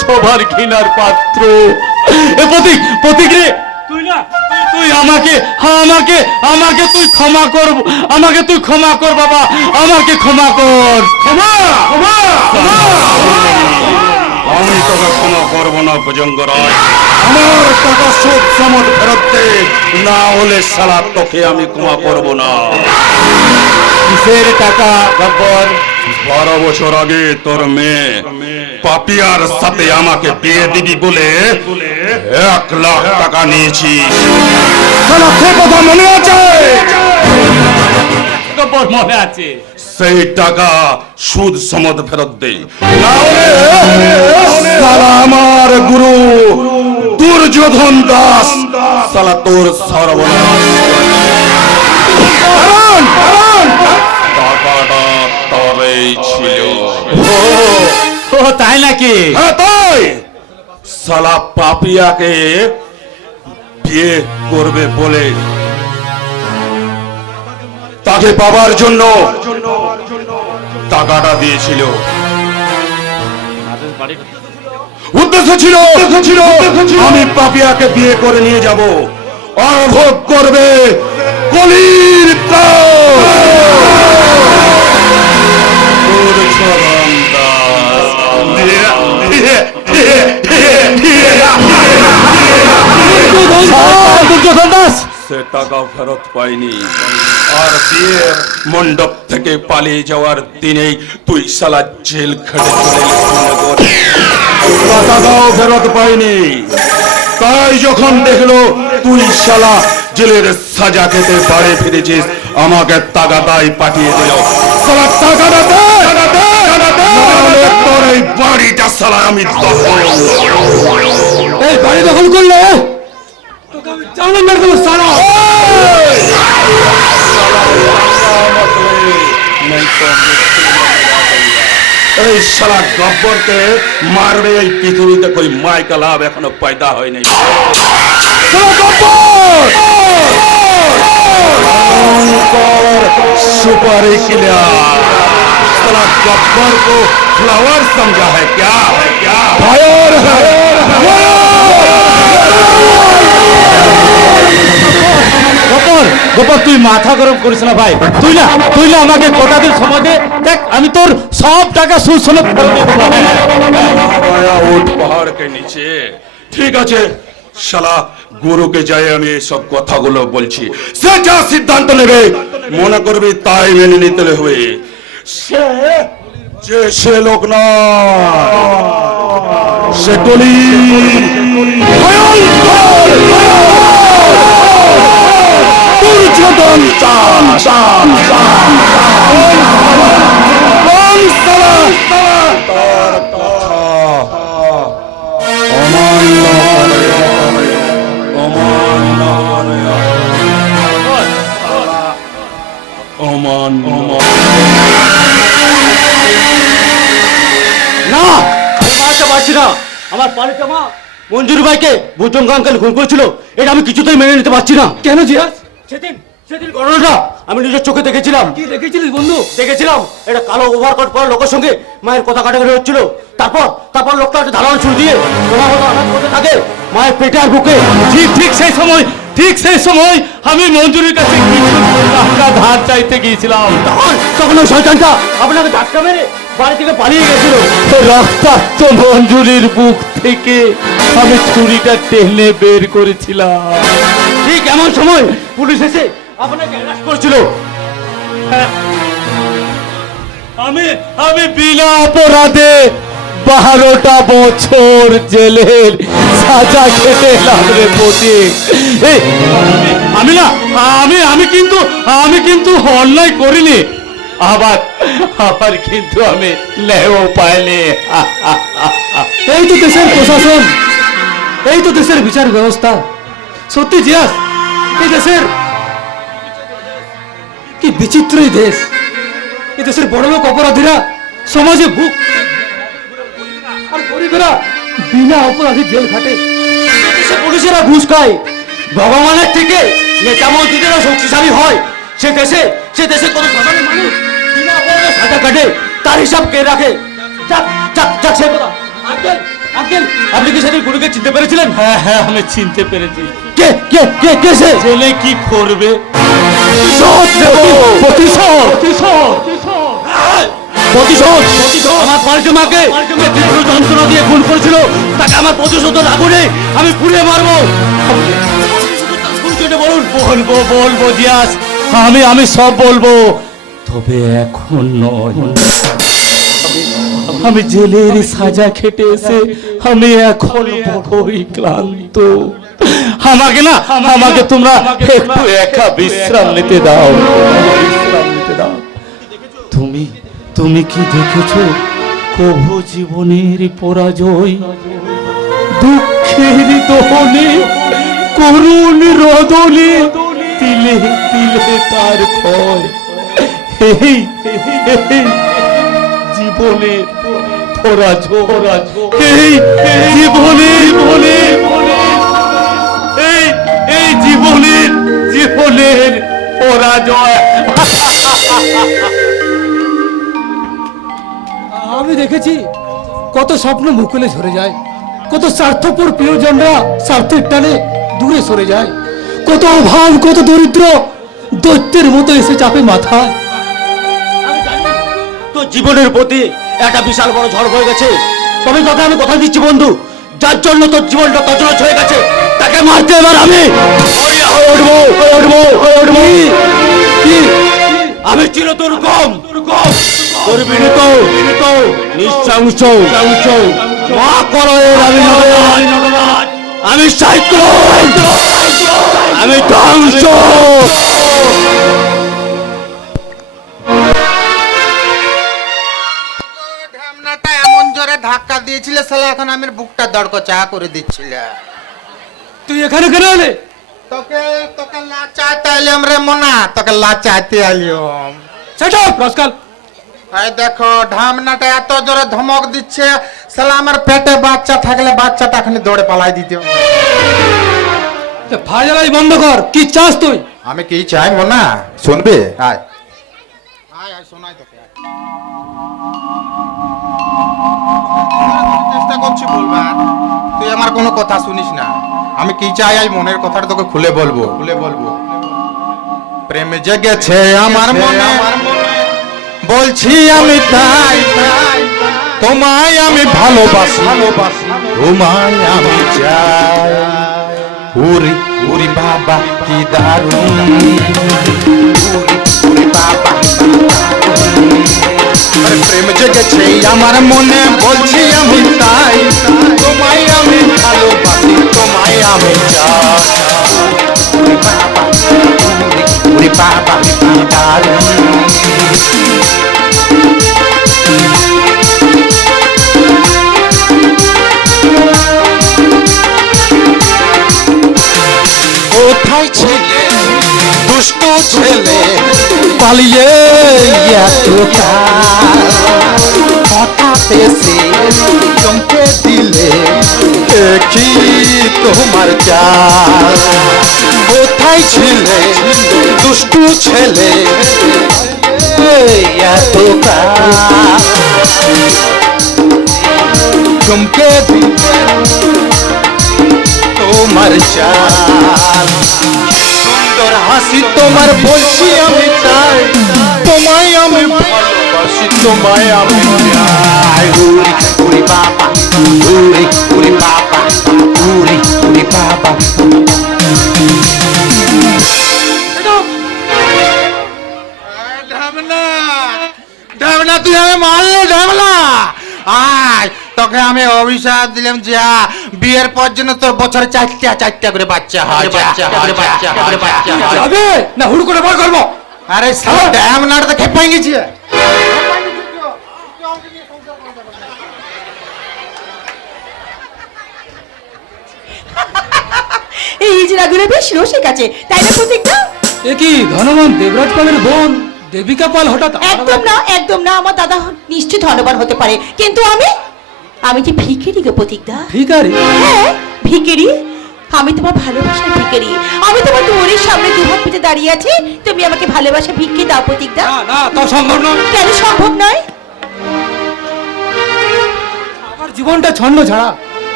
সবার ঘৃণার পাত্র। এ প্রতীক রে, তুই আমাকে তুই ক্ষমা কর, বাবা, আমাকে ক্ষমা কর। আমি তোকে ক্ষমা করবো না ভুজঙ্গ রায়। আমার টাকা সুদ সমদ ফেরত দে, না হলে শালা তোকে আমি ক্ষমা করবো না। কিসের টাকা গব্বর? 12 বছর আগে তোর মেয়ে পাপিয়ার সাথে আমাকে বিয়ে দিবি বলে 1 লাখ টাকা নিয়েছিস। শালা সে কথা মনে আছে? গব্বর মনে আছে। সেই টাকা সুদ সমদ ফেরত দে, না হলে শালা আমার গুরু দুর্যোধন দাস শালা তোর সর্বনাশ। টাকাটা তবেই ছিল। ও তাই নাকি? হ্যাঁ তাই। শালা পাপিয়াকে বিয়ে করবে বলে তাকে পাবার জন্য টাকাটা দিয়েছিল। উদ্দেশ্য ছিল আমি পাপিয়াকে বিয়ে করে নিয়ে যাব, আর ভোগ করবে কলির দুর্যোধন দাস সে টাকা ফেরত পাইনি, আর বিয়ের মণ্ডপ থেকে পালিয়ে যাওয়ার দিনেই তুই শালা জেল খেটে চলে টাকাও ফেরত পাইনি। তাই যখন দেখলো তুই শালা জেলের সাজা খেতে বাড়ি ফিরেছিস, আমাকে তাগাদাই পাঠিয়ে দিল। শালা টাকাটা দে, নাহলে তোর এই বাড়িটা শালা আমি দখল। এই বাড়ি দখল করলে তোকে আমি জানো মেরে দেবো সারা। এই শালা গব্বরকে মারবে এই পৃথিবীতে কই মাইকা লাভ এখনো পয়দা হয়নি। सुपारी किलर साला गब्बर को फ्लावर समझा है क्या? फायर है। গোপাল তুই মাথা গরম করিস না ভাই। তুই না আমাকে কটা দিন সময় দে, দেখ আমি তোর সব টাকা সুদ সমেত ফেরত দিয়ে দেব। উঠ পাহাড় के नीचे। ঠিক আছে শালা গুরুকে যাই আমি সব কথাগুলো বলছি, সে যা সিদ্ধান্ত নেবে মনে করবি তাই মেনে নিতে হবে। সে লোক না, সে কলি দুর্যোধন দাস। কোন শালা তার কথা অমান্য করে, অমান্য না আমি মারতে পারছি না। আমার পালিত মা মঞ্জুর ভাইকে ভুজঙ্গ আঙ্কেল খুন করেছিল, এটা আমি কিছুতেই মেনে নিতে পারছি না। কেন জিয়াস? সেদিন ঘটনাটা আমি নিজের চোখে দেখেছিলাম। কি দেখেছিলিস বন্ধু? দেখেছিলাম এটা কালো ওভারকোট পরা লোকের সঙ্গে মায়ের কথা কাটাকাটি হচ্ছিল। তারপর লোকটা একটা ধারালো ছুরি দিয়ে তোমার মতো আঘাত করতে থাকে। মায়ের পেটার বুকে ঠিক সেই সময় আমি মঞ্জুরির কাছে কিছু টাকা ধার চাইতে গিয়েছিলাম। তখন ওই শয়তানটা আপনাকে ধাক্কা মেরে বাড়ি থেকে পালিয়ে গেছিল। রক্তাক্ত মঞ্জুরির বুক থেকে আমি ছুরিটা টেনে বের করেছিলাম। ঠিক এমন সময় পুলিশ এসে আপনাকে অ্যারেস্ট করেছিল। আমি বিনা অপরাধে 12টা বছর জেলের সাজা খেতে এলাম রে পতি। আমি কিন্তু অন্যায় করিনি, আবার কিন্তু আমি ন্যায়ও পাইনি। এই তো দেশের প্রশাসন, এই তো দেশের বিচার ব্যবস্থা। সত্যি জিয়াস, এই দেশের কি বিচিত্রই দেশ। এই দেশের বড় লোক অপরাধীরা সমাজে বুক আর গরিবেরা বিনা অপরাধী জেল খাটে। দেশে পুলিশেরা ঘুষ খায়। ভগবানের থেকে নেতা মন্ত্রীদেরও শক্তিশালী হয়। সে দেশে কোনো সাধারণ মানুষ বিনা অপরাধে সাজা কাটে, তার হিসাব কে রাখে? যাক সে কথা। আঙ্কেল, আপনি কি সেদিন গুরুকে চিনতে পেরেছিলেন? হ্যাঁ, আমি চিনতে পেরেছি। কে সে? জেলে কি করবে? প্রতিশোধ। আমার পাল্টে মাকে যে তীব্র যন্ত্রণা দিয়ে খুন করেছিল, তাকে আমার প্রতিশোধের আগুনে আমি পুড়িয়ে মারবো। বলবো জিয়াস, আমি সব বলবো, তবে এখন নয়। আমি জেলের সাজা খেটে এসে আমি এখন বড়ই ক্লান্ত। আমাকে তোমরা একটু একা বিশ্রাম নিতে দাও। তুমি কি দেখেছো কভু জীবনের পরাজয়? দুঃখের দহনে করুণ রদনে তিলে তিলে তার ক্ষয়। এই জীবনের পরাজয়, এই জীবনের পরাজয়। আমি দেখেছি কত স্বপ্ন মুকুলে ঝরে যায়, কত স্বার্থপর প্রিয়জনরা স্বার্থের টানে দূরে সরে যায়, কত অভাব, কত দরিদ্র দৈত্যের মতো এসে চাপে মাথায়। তো জীবনের প্রতি একটা বিশাল বড় ঝড় হয়ে গেছে। তবে কথা আমি কথা দিচ্ছি বন্ধু, যার জন্য তোর জীবনটা তছনছ হয়ে গেছে, তাকে মারতে এবার আমি আমি চিরদুর্গম, বিনীত, নিঃশংস, মা করো আমি সাহিত্য, আমি ধ্বংস। ঢ্যামনাটা এমন জোরে ধাক্কা দিয়েছিল শালা, এখন আমার বুকটা দড়কচা করে দিচ্ছিল। তুই এখানে কেন এলে? তোকে লাচাইতে আইলাম রে মোনা, তোকে লাচাইতে আইলাম। সেটা রাজকাল, এই দেখো ঢামনাটা এত জোরে ধমক দিচ্ছে শালা, আমার পেটে বাচ্চা থাকলে বাচ্চাটা এখানে দৌড়ে পালাই দিত। ফাজলাই বন্ধ কর। কি চাস তুই? আমি কি চাই মোনা শুনবি? আয় আয় আয়, শোনাই তোকে। চেষ্টা করছি বলবার, তুই আমার কোনো কথা শুনিস না। আমি কি চাই আজ মনের কথাটা তোকে খুলে বলবো। প্রেম জেগেছে আমার মনে, বলছি আমি তাই, তোমায় আমি ভালোবাসি, তোমায় আমি চাই। উরি উরি বাবা কি দারুণ, উরি বাবা কি দারুণ। আরে প্রেম জেগেছে আমার মনে, বলছি আমি তাই, তোমায় আমি ভালোবাসি, তোমায় আমি চাই। উরি বাবা, উরি বাবা কি দারুণ। কোথায় ছেলে দুষ্ট ছেলে পালিয়ে হঠাৎ এসে চমকে দিলে কি তোমার চাল? কোথায় ছেলে দুষ্টু ছেলে চমকে দিলে তোমার চাল, সুন্দর হাসি তোমার বলছি আমি তাই, তোমায় আমি ভালোবাসি, তোমায় আমি চাই। উরি উরি বাবা, উরি উরি বাবা, উরি উরি বাবা। ঢামনা, তুই আমি মারলে ঢামনা। আয়, তোকে আমি অভিশাপ দিলাম, যা বিয়ের পর যেন তোর বছরে চারটা করে বাচ্চা হয়, যাবে না হুড় করে বার করবো? আরে সালা ঢামনাটা তো খেপাই গেছি। এই হিজড়াগুলো বেশ রসিক আছে, তাই না প্রতীকদা? এ কি ধনবান দেবরাজ পালের বোন দেবিকা পাল হঠাৎ একদম না, একদম না। আমার দাদা নিশ্চয় ধনবান হতে পারে, কিন্তু আমি যে ভিখারি গো প্রতীকদা। ভিখারি? হ্যাঁ, ভিখারি। আমি তোমার ভালোবাসার ভিখারি। আমি তোমার দুয়ারের সামনে দুহাত পেতে দাঁড়িয়ে আছি, তুমি আমাকে ভালোবাসা ভিক্ষে দাও প্রতীকদা। না না, তা সম্ভব নয়। কেন সম্ভব নয়? আমার জীবনটা ছন্ন ছাড়া,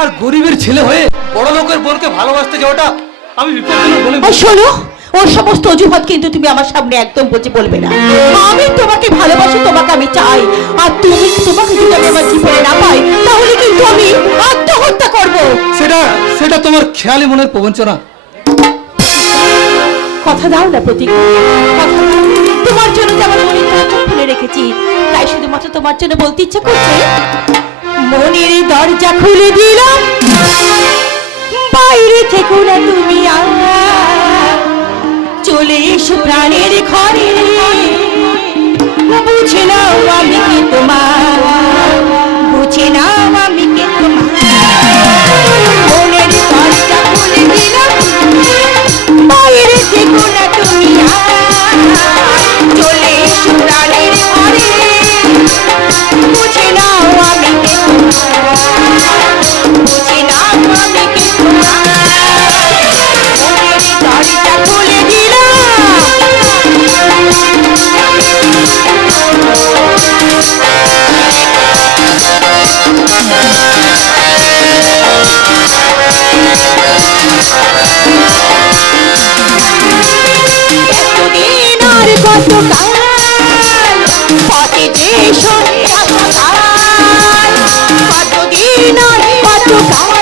আর গরিবের ছেলে হয়ে বড় লোকের বোনকে ভালোবাসতে যাওয়াটা আমি বিপজ্জনক বলে আর শোনো, ওর সমস্ত অজুহাত কিন্তু তুমি আমার সামনে একদম বলবে না। আমি তোমাকে ভালোবাসি, তোমাকে আমি চাই, আর তোমাকে যদি আমি আমার জীবনে না পাই, তাহলে কিন্তু আমি আত্মহত্যা করব। সেটা তোমার খেয়ালি মনের প্রবঞ্চনা। কথা দাও না প্রতীক, কথা দাও। তোমার জন্য যে আমার মনের দরজা খুলে রেখেছি, তাই শুধুমাত্র তোমার জন্য বলতে ইচ্ছা করছে, মনের দরজা খুলে দিলাম, বাইরে থেকো না তুমি আর, চলে এসো প্রাণের ঘরে, বুঝে নাও আমি কে তোমার, বুঝে নাও আমি কে তোমার। মনের দরজা খুলে দিলাম, বাইরে থেকো না তুমি আর, চলে এসো প্রাণের ঘরে, বুঝে নাও আমি কে তোমার, বুঝে নাও আমি কে তোমার। মনের দরজা খুলে দিলাম। এতদিন আর কত কাল পথে যে সন্ধ্যা সকাল, কতদিন আর কত কাল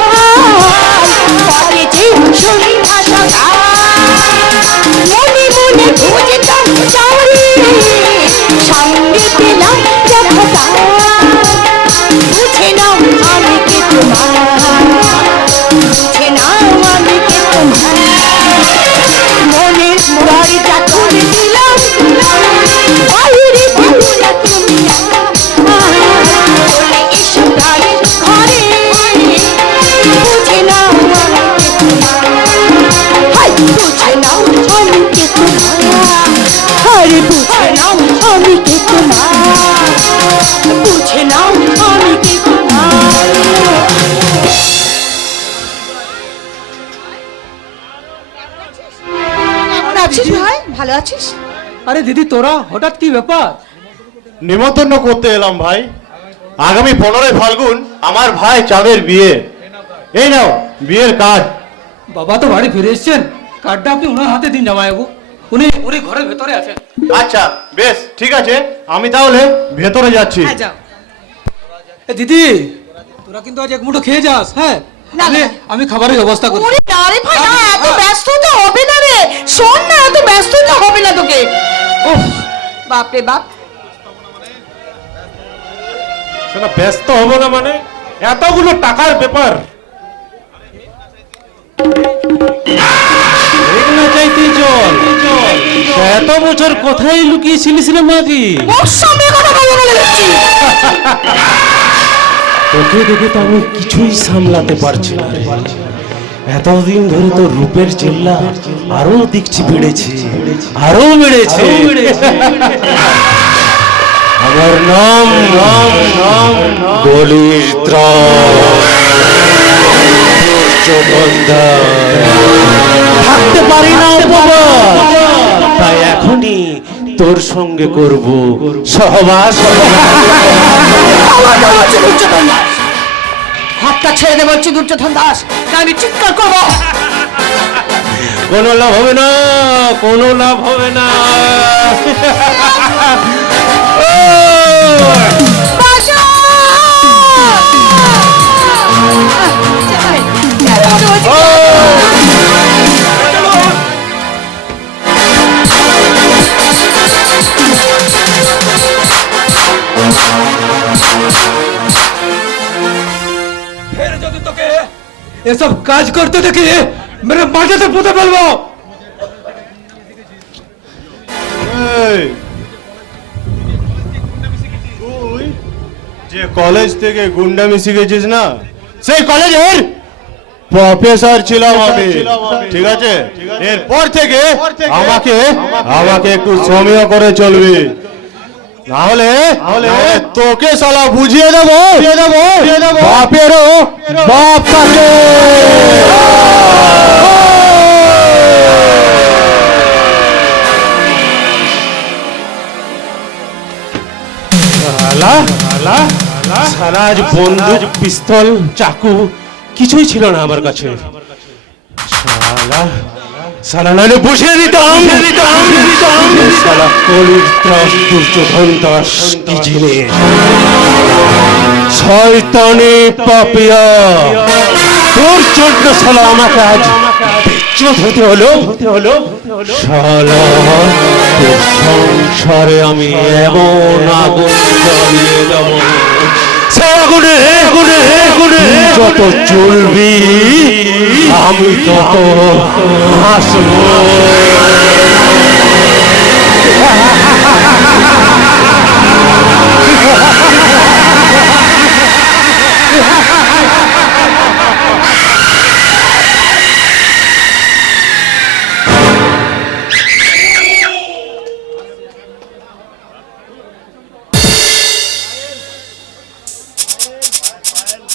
পথে যে সন্ধ্যা সকাল, মনে মনে খুঁজতাম চারি, সঙ্গে পেলাম দেখা, বুঝে নাও আমি কে তোমার, বুঝে নাও আমি কে তোমার। মনের দরজা খুলে দিলাম, বাইরে থেকো না তুমি আর, চলে এসো প্রাণের ঘরে, বুঝে নাও আমি কে তোমার, হাই বুঝে নাও আমি কে তোমার, আরে বুঝে নাও আমি কে তোমার, বুঝে নাও আমি কে তোমার। আছিস ভাই, ভালো আছিস? আরে দিদি, তোরা হঠাৎ কি ব্যাপার? নিমন্ত্রণ করতে এলাম ভাই, আগামী 15 ফাল্গুন আমার ভাই চাঁদের বিয়ে। এই নাও বিয়ের কার্ড। বাবা তো বাড়ি ফিরে এসেছেন, কার্ডটা আপনি ওনার হাতে দিন জামাইবাবু, উনি ঘরের ভেতরে আছেন। আচ্ছা বেশ, ঠিক আছে, আমি তাহলে ভেতরে যাচ্ছি। হ্যাঁ যাও। এ দিদি, তোরা কিন্তু আজ এক মুঠো খেয়ে যাস। হ্যাঁ, না, না। আমি খাবারের ব্যবস্থা করছি। ওরে না রে ভাই, না, এত ব্যস্ততা হবে না রে, শোন না, এত ব্যস্ততা হবে না তোকে। ওহ বাপ রে বাপ। সেটা ব্যস্ত হবো না মানে, এতগুলো টাকার ব্যাপার, এগুলো চাইতে চল। এত বছর কোথায় লুকিয়েছিলিস রে মাগি? ওর সামনে কথা বলে যাচ্ছি। তোকে দেখে তো আমি কিছুই সামলাতে পারছি না রে। এতদিন ধরে তো রূপের চিল্লা আরো দেখছি বেড়েছে, আরো বেড়েছে। আমার নাম দলিদ্র থাকতে পারি না বাবা, তাই এখনই তোর সঙ্গে করব সহবাস। হাতটা ছেড়ে দে বলছি দুর্যোধন দাস, না আমি চিৎকার করবো। কোনো লাভ হবে না, কোনো লাভ হবে না। ফের যদি তোকে এসব কাজ করতে দেখি মেরে মাটিতে পুঁতে ফেলবো। এই, তুই যে কলেজ থেকে গুন্ডামি শিখেছিস না, সেই কলেজের প্রফেসর ছিলাম আমি, ঠিক আছে? এরপর থেকে আমাকে আমাকে একটু সমীহ করে চলবি, নাহলে তোকে শালা বুঝিয়ে দেবো বাপেরও বাপ তাকে। সারা আজ বন্দুক, পিস্তল, চাকু কিছুই ছিল না আমার কাছে। সালা নাহলে বসিয়ে দিতাম। সালা কলির ত্রাস দুর্যোধন দাস কি জিনিস, শয়তানি পাপিয়া, তোর জন্য সালা আমাকে আজ বিচ্যুত হতে হলো। শালা তোর সংসারে আমি এমন আগুন জ্বালিয়ে দেব, সে আগুনে যত চলবি আমি তত হাসবো।